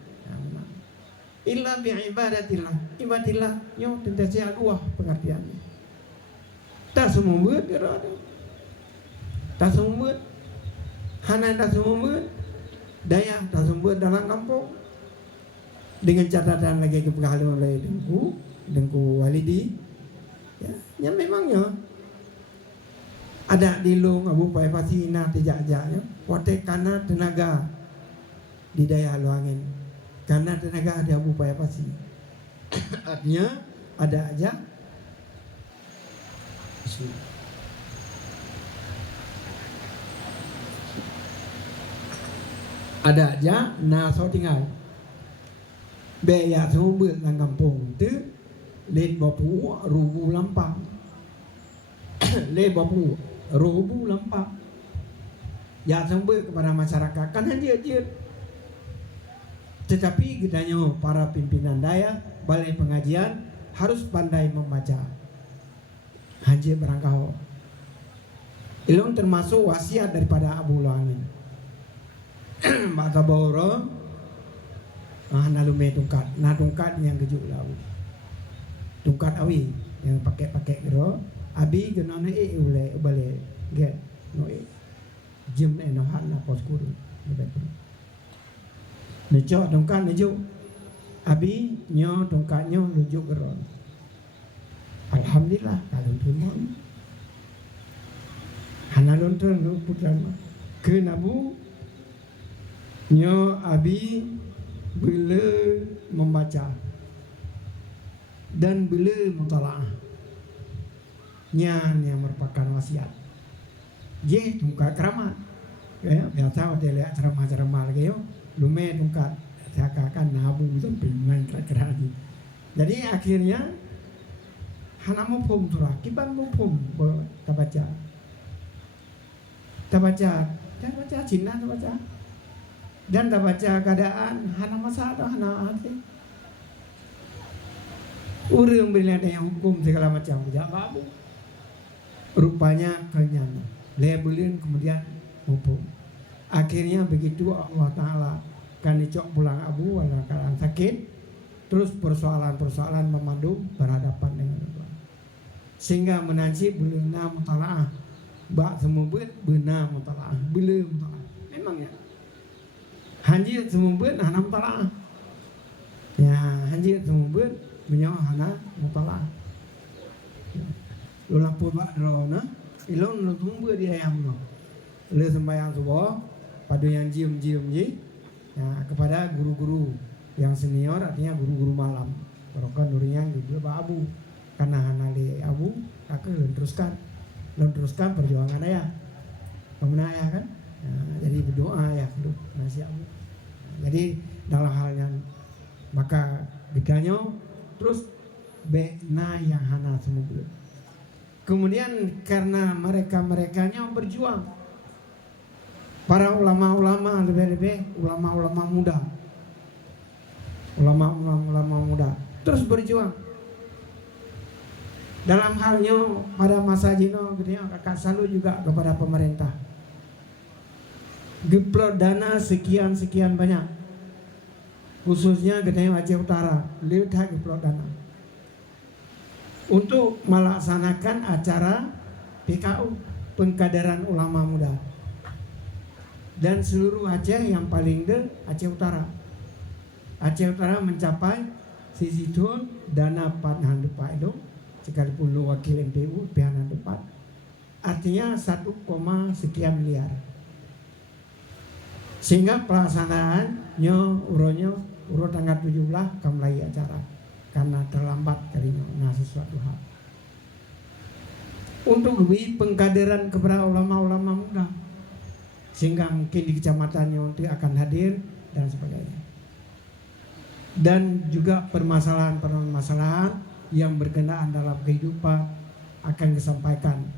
Illa bi ibadatillah yo tentang dua pengertiannya tak semua buat ada tak semua buat hana tak semua buat daya tak semua buat dalam kampung dengan catatan lagi kepegalan oleh dengku walidi ya yang memangnya ada di lung abu pai pasina tejak-jaknya waktu karena tenaga di daya luangin karena tenaga ada upaya pasti artinya ada aja nah so tinggal beya semua lang kampung tu lên bapu rubu lampang le bapu rubu lampang ya semua kepada masyarakat kan dia tetapi gedanya para pimpinan daya balai pengajian harus pandai membaca haji berangkau ilmu termasuk wasiat daripada Abu Luangin maka boro nalume tungkat yang gejuk lau tungkat awi yang pakai gero abi genone ule bale get no jem no hana poskuru betul Nejok tongkat nejuk abi nyo tongkatnya nunjuk geron. Alhamdulillah kalau terima. Hana lonton lu putra ke nabu nyo abi bila membaca dan bila mutalaah. Nyan yang merupakan wasiat. Je tongkat keramat. Ya, biasa dia lihat ceramah lagi yo. Lume tungkat seakan nabu sampai main kerani Jadi akhirnya hana mau pom turah, kiban mau pom tabaca, Cina tabaca, dan tabaca keadaan hana masa atau hana hati. Urang bila ada yang hukum segala macam, jangan babu. Rupanya kenyang, labelin kemudian hukum. Akhirnya begitu Allah Ta'ala kan dicok pulang abu wala keadaan sakit, terus persoalan-persoalan memandu berhadapan dengan Allah. Sehingga menansi belena mutalaah, bak semubut bena mutalaah, bela mutalaah. Memangnya hanjir semubut hana mutalaah. Ya hanjir semubut menyawa hana mutalaah. Lu lapor bak drona, ilon lu tunggu dia yang no. Lu sembahyang subuh, pada yang jium je, ya, kepada guru-guru yang senior, artinya guru-guru malam. Kalau kan nurinya juga bak abu, karena hanali abu, kakak teruskan perjuangan ayah, pemenang ayah kan. Nah, jadi berdoa ya, nasi abu. Jadi dalam hal yang maka bedanya terus bena yang hana semua. Kemudian karena mereka-merekanya berjuang, para ulama-ulama lebih-lebih ulama-ulama muda, terus berjuang. Dalam halnya pada masa Jino, kakak selalu juga kepada pemerintah. Geplot dana sekian banyak, khususnya gedenya Aceh Utara, lihat geplot dana untuk melaksanakan acara PKU, pengkaderan ulama muda, dan seluruh Aceh yang paling Aceh Utara. Aceh Utara mencapai sisi tun dana 4 depan itu, sekalipun lu wakil MPU pihak depan, artinya 1, sekian miliar. Sehingga pelaksanaannya urut tanggal 17 kamulai acara karena terlambat kalinya sesuatu hal. Untuk lebih pengkaderan kepada ulama-ulama muda, sehingga mungkin di kecamatannya untuk akan hadir dan sebagainya. Dan juga permasalahan-permasalahan yang berkenaan dalam kehidupan akan disampaikan,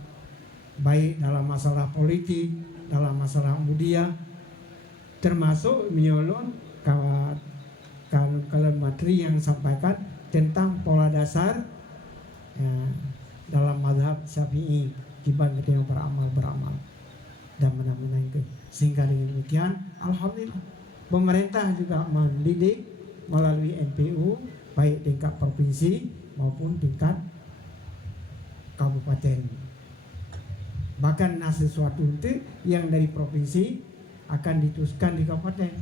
baik dalam masalah politik, dalam masalah mudia, termasuk menyolong kalau materi yang disampaikan tentang pola dasar ya, dalam mazhab Syafi'i, kiban ketika beramal dan menang itu. Sehingga dengan demikian alhamdulillah pemerintah juga mendidik melalui NPU baik tingkat provinsi maupun tingkat kabupaten. Bahkan sesuatu itu yang dari provinsi akan diteruskan di kabupaten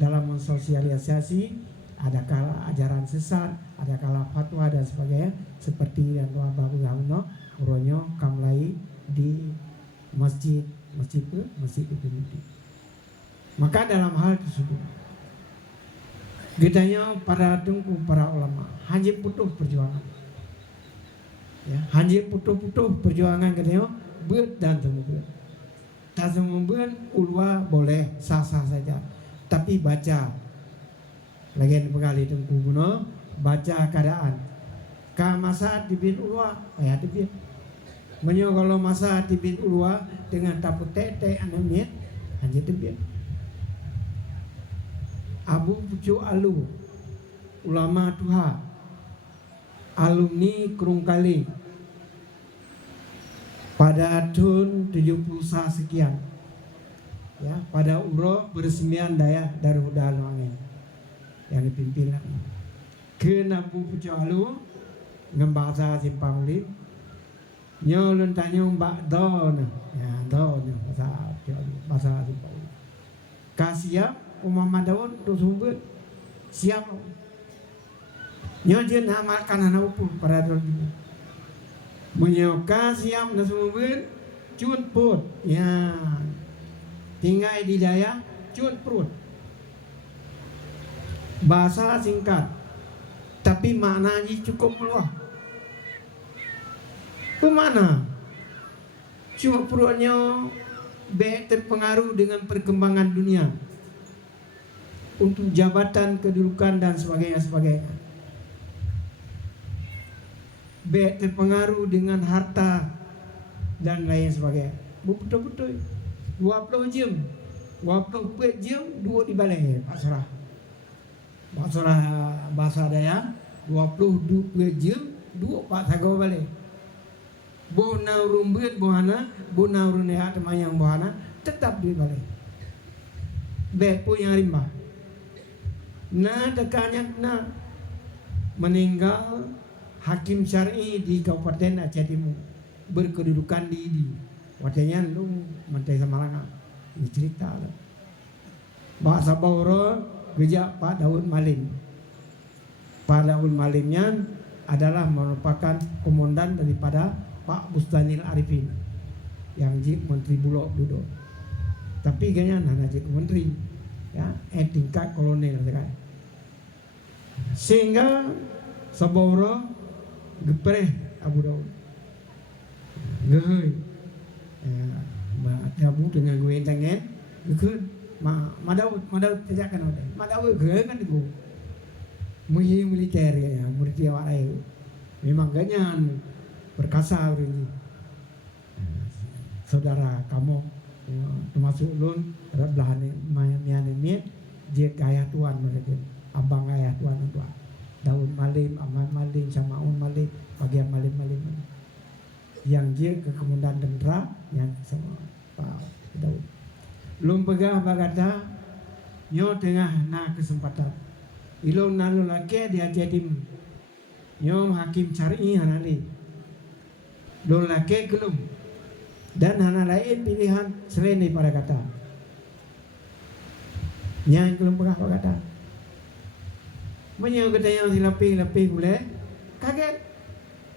dalam mensosialisasi. Ada kala ajaran sesat, ada kala fatwa dan sebagainya, seperti yang doa Babu Gauno uronyo kamlai di masjid itu. Maka dalam hal tersebut gedanya para tengku, para ulama hanya butuh perjuangan, ya, hanya butuh perjuangan gedanya buat dan semua. Tak semua ulwa boleh sah-sah saja, tapi baca lagi pekali tengku guna baca keadaan. Ka masa tibin ulwa, ayat tibin. Menyo kalau masa tibin ulwa dengan taput tete anamnya hanya tibin. Abu Pucu Alu, ulama Tuha, alumni Kerungkali pada tahun 71 sekian, ya, pada umroh beresmian daya Darul Angin yang dipimpin ke Nabu Pucu Alu ngembangsa Simpang Lim nyolun tanya mbak don ya don bahasa Simpang Lim kasiap umama daun tu sumber siap nyojen amalkan anak upur pada dulu menyoka siap na sumber cun put ya tinggal di daya cun perut. Bahasa singkat tapi maknanya cukup luas. Kemana? Cuma perutnya terpengaruh dengan perkembangan dunia untuk jabatan, kedudukan dan sebagainya. B terpengaruh dengan harta dan lain sebagainya. Betul-betul 20 jam 24 jam duduk di balai Pak Surah. Pak Surah bahasa Dayak 22 jam duduk Pak Sago balai. Bona rumbut bohana, bona runeha temayang bohana tetap di balai. Bepo yang rimba. Nah dekannya nah meninggal hakim syar'i di Kabupaten Aceh Timur berkedudukan di watanya lu mantai Samalanga. Ini cerita lah. Bahasa Bauro geja Pak Daud Malim. Pak Daud Malimnya adalah merupakan komandan daripada Pak Bustanil Arifin yang jadi Menteri Bulog duduk. Tapi kayaknya nana jadi menteri ya, tingkat kolonel sekarang. Sehingga Saboro gepreh Abu Daud. Gehoi. Abu dengan gue tangan, gue Daud tidak kan ada. Daud gue kan itu. Militer ya, militer warai. Memang ganyan perkasa ini. Saudara kamu termasuk lun belahan mian dia gaya tuan mereka abang ayah tuan tua Daud Malim, Aman Malim, Samaun Malim, bagian Malim yang dia ke kemudian dendra yang sama Pak Daud lum pegah bagata nyo tengah na kesempatan ilong nalu laki dia jadi nyo hakim syar'i hanali lum laki gelum dan hana lain pilihan selain daripada kata yang belum pernah kata menyo kata yang silapi boleh kaget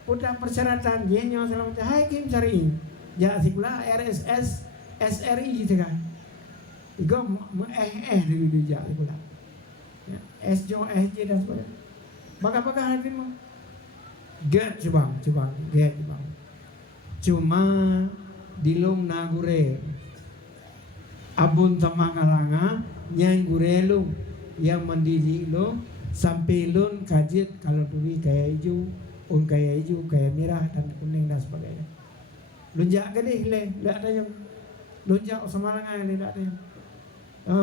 udah persyaratan dia nyo selamat hakim syar'i ya sikula RSS SRI gitu kan igo dulu ja sikula SJ dan sebagainya baka hakim mah get coba cuma dilong nagure abun tamangalanga nyang gurelu yang mendidik lo sampai lun kajit kalau dulu kayak hijau kayak merah dan kuning dan sebagainya lunjak gede le tidak ada yang lunjak semarangan le tidak ada yang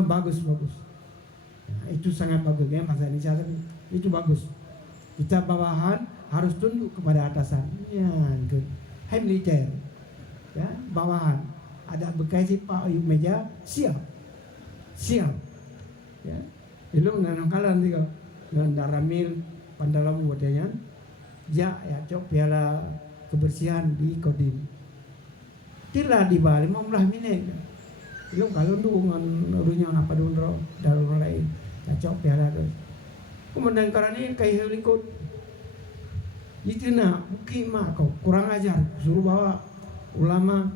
bagus nah, itu sangat bagus ya masa ini itu bagus kita bawahan harus tunduk kepada atasan ya good hai militer ya bawahan ada bekas Pak Ayub meja siap ya itu nggak kalan juga dengan daramil pandalam buatnya ya cok piala kebersihan di Kodim tila di Bali mau belah minek itu kalau dukungan dunia apa dulu darul lain ya cok piala tu kemudian karena ini kayak helikot itu nak buki mah kau kurang ajar suruh bawa ulama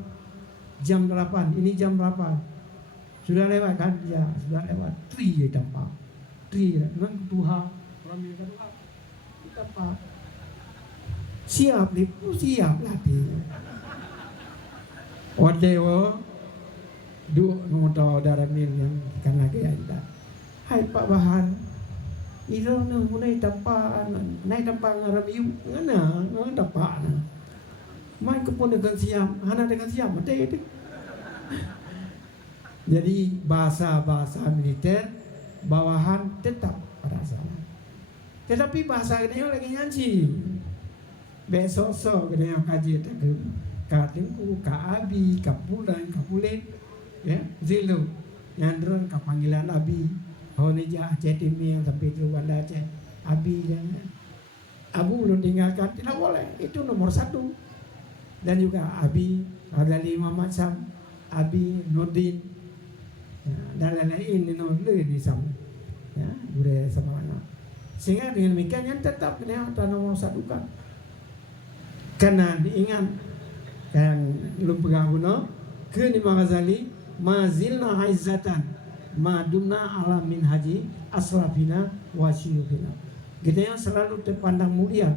jam 8 ini jam berapa sudah lewat kan ya sudah lewat tri dampak dengan Tuhan ramil kedua kita pak siap latih wadewo du ngoto daramil yang karena kaya kita hai Pak Bahar ilo na mulai tampak ngarabiu ngana tampak na main kepun dengan siap hana dengan siap mati itu jadi bahasa militer bawahan tetap pada sana tetapi bahasa ini lagi nyanyi besok gede yang kaji itu katinku abi kapulan kapulen ya zilu nyandron kapanggilan abi honija cetimi yang sampai itu Wanda Aceh abi dan abu belum tinggalkan tidak boleh itu nomor 1 dan juga abi ada 5 macam abi Nurdin ya, dan lain-lain ini sama ya budaya sama anak sehingga dengan demikian yang tetap ternyata nomor 1 kan karena diingat yang belum pegang guna ke Imam Ghazali mazilna aizzatan madumna alamin haji asrafina wasyufina kita yang selalu terpandang mulia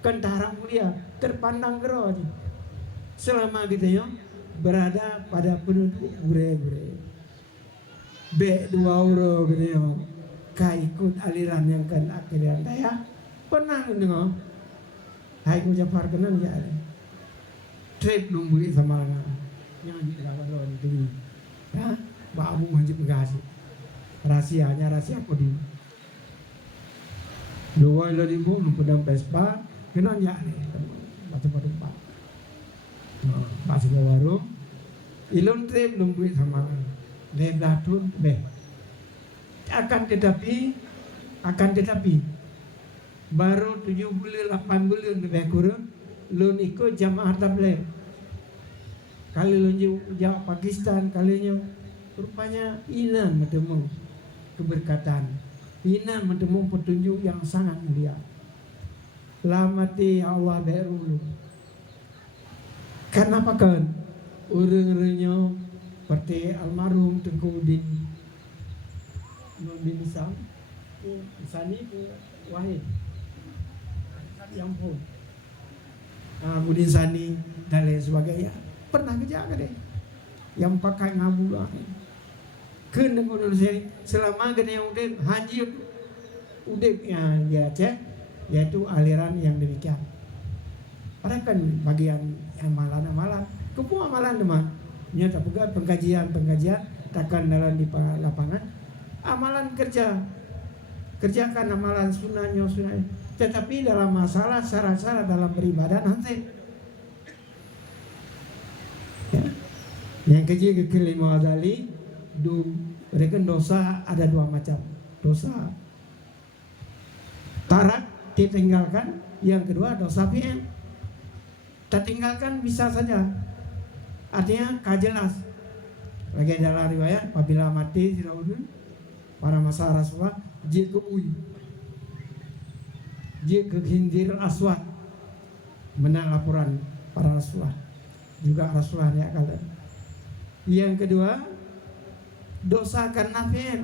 kentara mulia terpandang gero selama kita yang berada pada penduduk gure-gure B2 euro gitu ya ikut aliran yang kan aliran daya pernah dengar Hai ku Jafar kenan ya. Trip numbui sama nyanyi dapat doan itu. Ya, Pak Abu wajib kasih. Rahasianya rahasia kodi. Luai lo dimbu pedang Vespa kenan ya nih. Batu-batu Pak. Pas ke warung ilun trip numbui sama leblatun be. Akan tetapi baru 7 bulan 8 bulan lebih kurang lun ikut jamaah tabligh kali lun jauh Pakistan kalinya rupanya inan bertemu keberkatan, inan bertemu petunjuk yang sangat mulia. Lamati Allah beru kenapa kan orang-orangnya seperti almarhum Tengku Udin bin Sani Wahid yang pun Budin Sani dan lain sebagainya pernah kerja ke deh yang pakai ngabu kena ngurus selama kena yang udah haji udah ya cek yaitu aliran yang demikian. Ada kan bagian amalan kepu amalan teman nyata juga pengkajian takkan dalam di lapangan amalan kerjakan amalan sunnah tetapi dalam masalah syarat-syarat dalam beribadah nanti ya. Yang kelima adalah rekan dosa ada 2 macam. Dosa tarak ditinggalkan, yang kedua dosa fi'il. Tertinggalkan bisa saja, artinya kajelas. Lagi dalam riwayat apabila mati Firaun para masa Rasulullah jika ke Hindir Aswad menang laporan para Rasulullah juga Rasulullah ya kalian. Yang kedua dosa karena fi'il.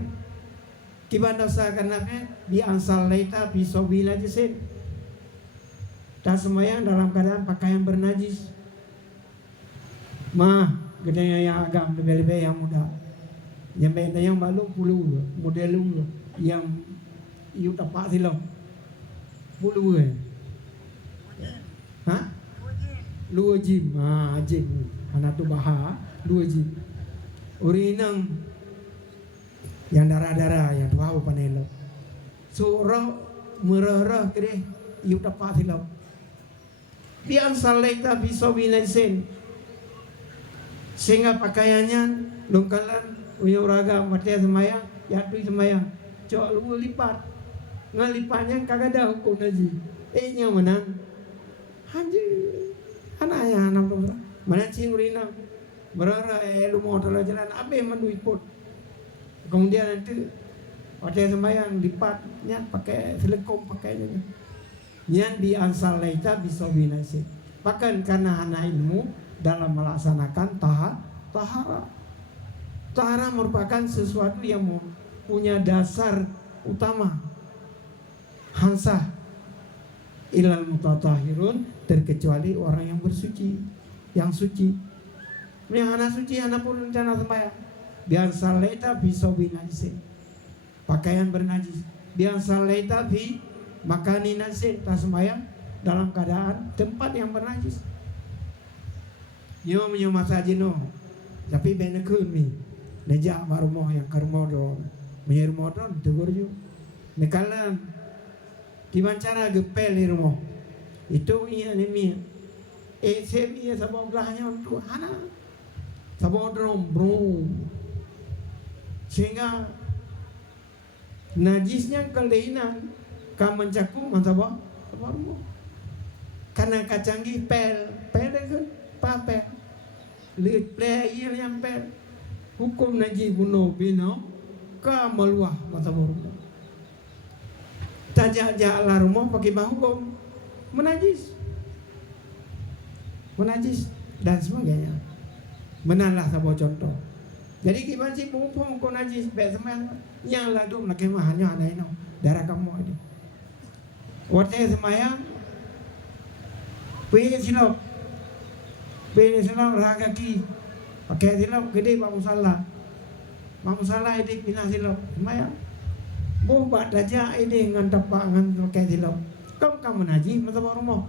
Kiban dosa karena fi'il di ansal laita fi sobi najisin. Tak semayang dalam keadaan pakaian bernajis. Mah gedenya yang agam lebih-lebih yang muda. Yang beda yang balu puluh model lu yang iu tapak silau puluh hah lu jim jim anak tu bahar lu jim urinang yang darah-darah yang tu apa panelo surah merah kere iu tapak silau biang saleta bisa binaisen sehingga pakaiannya longkalan uyang raga mati semayang yatu semayang cok lu lipat ngalipatnya kagak ada hukum aja nya menang haji anak ya anak tu mana cingurina berara lu mau terlalu jalan abe mandu ikut kemudian nanti mati semayang lipatnya pakai selekom pakainya yang di ansal laita bisa binasi bahkan karena anak ilmu dalam melaksanakan tahara merupakan sesuatu yang punya dasar utama. Hansah ilal mutatahirun terkecuali orang yang bersuci, yang suci. Yang anak suci anak pun rencana sembahyang. Biasa leta bisa binajis. Pakaian bernajis. Biasa leta bi makani najis tak sembahyang dalam keadaan tempat yang bernajis. Yo masajino. Tapi benar kun mi. Nejak mak rumah yang ke rumah do punya rumah do tegur ju nekalan gimana cara gepel di rumah itu iya nemi semi sabon belahnya untuk anak sabon bro sehingga najisnya kelainan kam mencakup sabon rumah karena kacanggih pel kan papel lihat play iya yang pel hukum najis bunuh bina ka meluah masa rumah. Tajak lah rumah pakai hukum menajis dan sebagainya. Menalah sebuah contoh. Jadi gimana sih hukum najis baik semayang yang ladum nak kemahannya anak ini darah kamu ini. Waktu semayang pilih silap raga ki pakai silap gede Pak Musala ini pindah silap semayang buat aja ini dengan tapak dengan pakai silap kamu najis masa rumah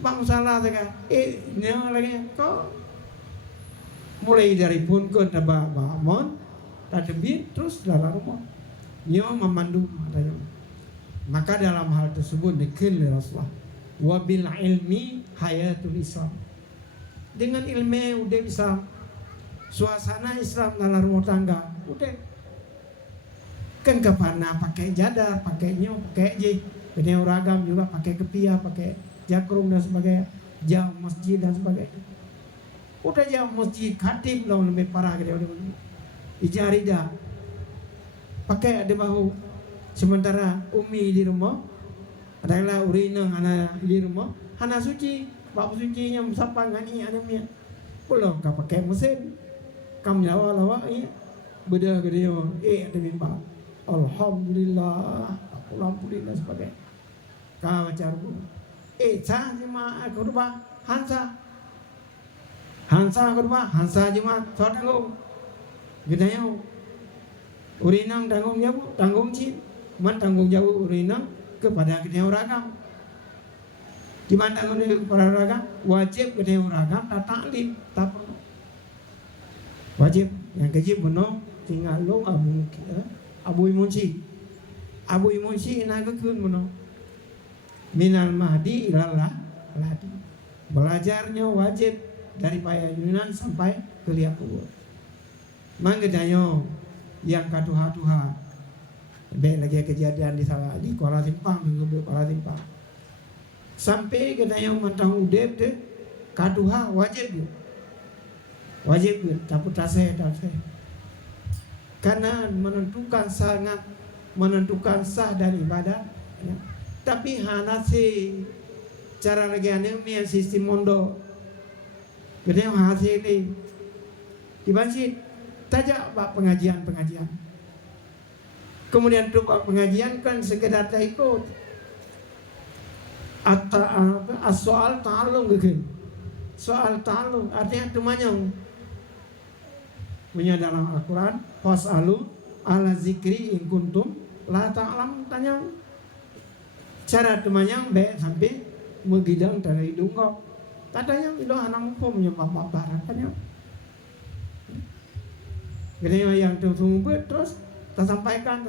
bang salah saya nyo lagi kok mulai dari pun ke taba mon tadebit terus dalam rumah nyo memandu katanya. Maka dalam hal tersebut dikil Rasulullah wabil ilmi hayatul Islam, dengan ilmu udah bisa suasana Islam dalam rumah tangga udah kan kepana pakai jadar, pakai nyo, pakai je, punya ragam juga pakai kepiah, pakai jakrung dan sebagainya, jauh masjid dan sebagainya. Udah jauh masjid khatib lah lebih parah dia udah ijarida pakai ada bahu. Sementara umi di rumah adalah urina anak di rumah hana suci, bab suci nya sapa ngani anaknya belum ka pakai mesin kam lawa beda gede ada mimba alhamdulillah alhamdulillah sebagainya ka baca cah jemaah kurba hansa kurba hansa jemaah tanggung gedanya urinang tanggung jawab tanggung cip man tanggung jawab urinang kepada kedai ragam. Gimana tanggung jawab kepada ragam? Wajib kedai ragam tak taklim tak wajib yang kecil benar tinggal lo abu imunsi naga kun benar minal mahdi ilallah lahdi, belajarnya wajib dari payah sampai ke liang kubur. Manggedanyo yang kaduha-duha baik lagi kejadian di salah di Kuala Simpang minggu Kuala Simpang sampai gedanya mentang udep deh kaduha wajib tapi taseh karena menentukan sah dan ibadah ya. Tapi hanasi cara lagi aneh sistem mondo gedanya hasil ini dibansit tajak pak pengajian kemudian tuh pengajian kan sekedar tak ikut soal ta'alum gitu. Soal ta'alum artinya temanyong punya dalam Al-Quran fas'alu ala zikri in kuntum la ta'lam tanya cara temanyong baik sampai megidang dari hidung kok katanya itu anak hukumnya bapak barakannya gede yang tunggu terus tersampaikan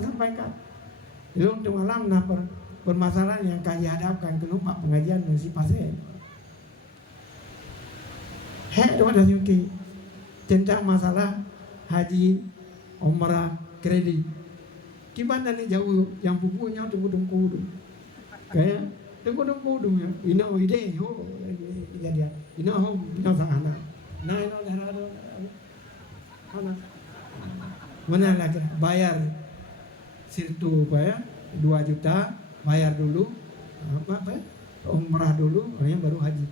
itu untuk malam permasalahan yang kaya hadapkan ke lupa pengajian dan si pasien ada yuki tentang masalah haji umrah kredit gimana nih jauh yang pupunya tunggu kayak tunggu ya ino ide kejadian ino sang anak ino darah anak mana lagi bayar sirtu ya 2 juta bayar dulu apa umrah dulu baru haji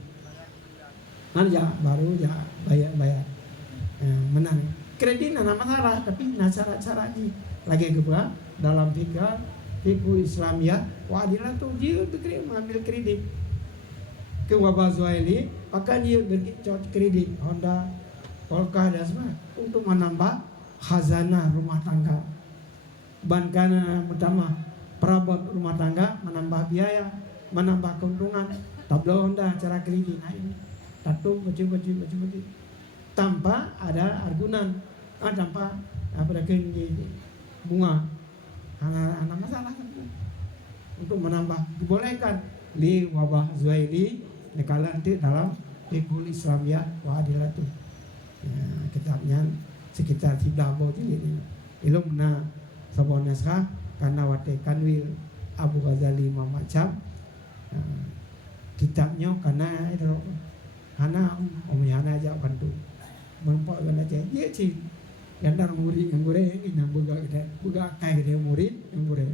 ya baru ya bayar menang kredit ada masalah tapi cara haji lagi juga dalam fikih Islam ya wadilah tuh dia mengambil kredit ke wabah Zuhaili maka dia berkicot kredit Honda Polka dan semua untuk menambah khazanah rumah tangga. Bankana pertama perabot rumah tangga menambah biaya, menambah keuntungan. Tablo Honda cara kredit ini tatung baju tanpa ada argunan, tanpa ada bunga. Anak masalah untuk menambah dibolehkan li wabah Zuhaili nekala nanti dalam fikul Islamiyah wa adilatu ya, kitabnya sekitar 13 jilid ini ilmu na sabon naskah karena wate kanwil Abu Ghazali macam kitabnya karena itu hana hana aja bantu mempak kan aja ya sih gandar murid yang gore ini buga kai dia murid yang gore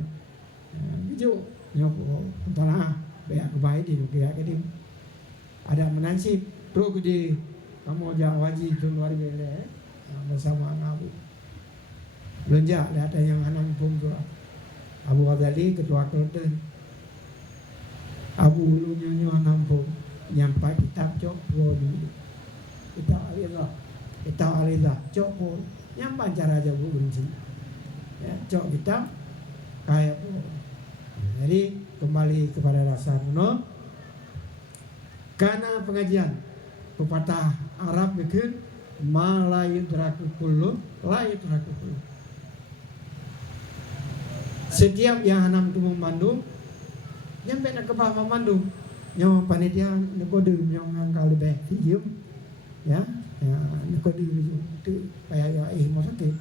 hijau nyopo entahlah banyak kebaik di dunia ini ada menansib terus di kamu aja wajib itu luar biasa bersama Abu belanja ada yang anak pun Abu Ghazali ketua Kelten Abu Ulunya nampung nyampai kitab cok dulu kitab Alidah cok pun nyampai cara aja bu benci ya, cok kitab kayak jadi kembali kepada dasar no Karena pengajian pepatah Arab bikin ma la yudraku kullu la yudraku kullu. Setiap yang hanam tu memandu nyampe nak kebah memandu nyawa panitia Nikodem yang kali baik video ya Nikodem itu kayak mau sakit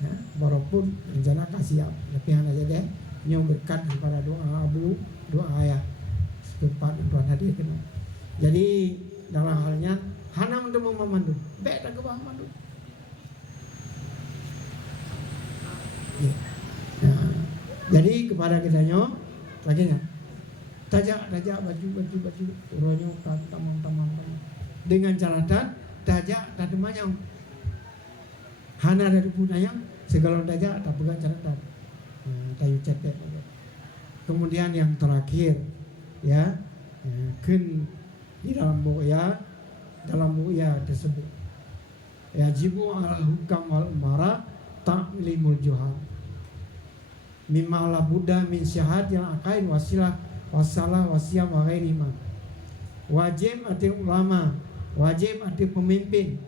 ya walaupun rencana kasih tapi hanya aja deh yang berkat kepada doa abu doa ayah setempat Tuhan hadir kena. Jadi dalam halnya hanam untuk memandu baik tak kebah memandu ya. Nah, jadi kepada kita nyo lagi tajak baju uronyo tamang dengan catatan tajak tak mayang hana dari punayang segala tajak tak pegang catatan tayu cetek. Kemudian yang terakhir ya kun di dalam buya tersebut ya jibu al hukam wal umara ta'limul juhal mimma la buddha min syahad yang akain wasilah wasalah wasiam wa ghairihima. Wajib arti ulama, wajib arti pemimpin,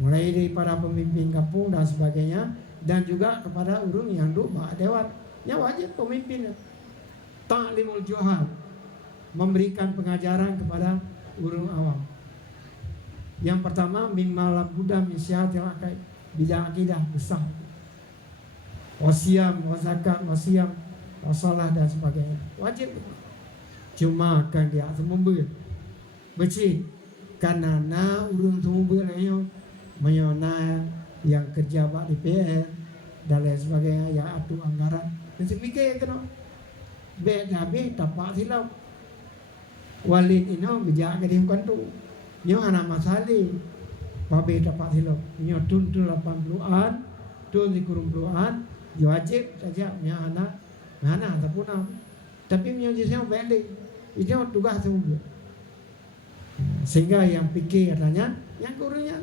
mulai daripada pemimpin kampung dan sebagainya, dan juga kepada urung yang duk mak dewan nya wajib pemimpin ta'limul juhal, memberikan pengajaran kepada urung awam. Yang pertama mimma la buddha min syahad yang akain bidang akidah besar, wasiam wazakat wasiam wasalah dan sebagainya wajib. Cuma kan dia semua bersih karena urung semua lainnya menyona yang kerja bak DPR dan lain sebagainya yang atur anggaran dan sebagainya kena beda tapak silap walid ino bijak ke bukan tu nyo anak masali babe tapak silap nyo tun 80-an tun 90-an wajib saja punya anak tapi menyujinya balik itu tugas semua sehingga yang pikir katanya yang kurangnya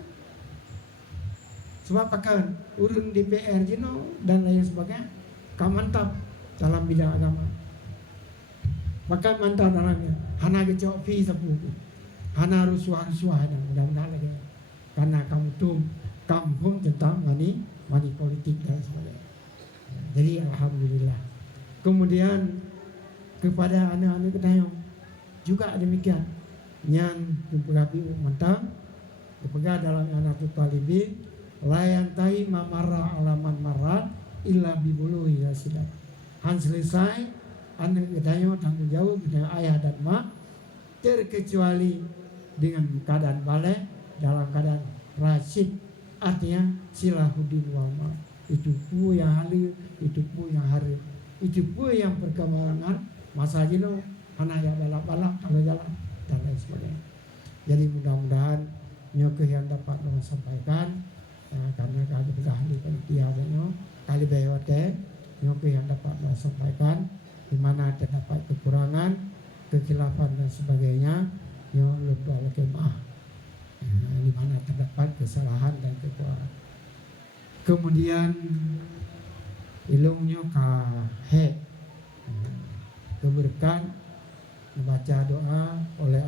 sebab akan urun DPR jino dan lain sebagainya mantap dalam bidang agama maka mantap dalamnya hana kecok fi sepuh hana rusuh mudah-mudahan lagi karena kampung tentang money politik dan sebagainya. Jadi alhamdulillah. Kemudian kepada anak-anak kita juga demikian. Yang diperapi mentang, dipegang dalam anak talibin, layan tahi mamara alaman marah illa bibuluhi rasidab. Han selesai anak kita tanggung jawab dengan ayah dan mak terkecuali dengan keadaan balik dalam keadaan rasyid, artinya silahuddin wal ma. Itu pun yang halir, itu pun yang hadir, itu pun yang perkembangan masa jino anak yang balap-balap kalau jalan dan lain sebagainya. Jadi mudah-mudahan nyoke yang dapat sampaikan karena kali berahli panitia nyo kali bewate nyoke yang dapat sampaikan di mana terdapat kekurangan, kekhilafan dan sebagainya nyo lupa lagi maaf. Di mana terdapat kesalahan dan kekurangan. Kemudian ilmunya keberkahan membaca doa oleh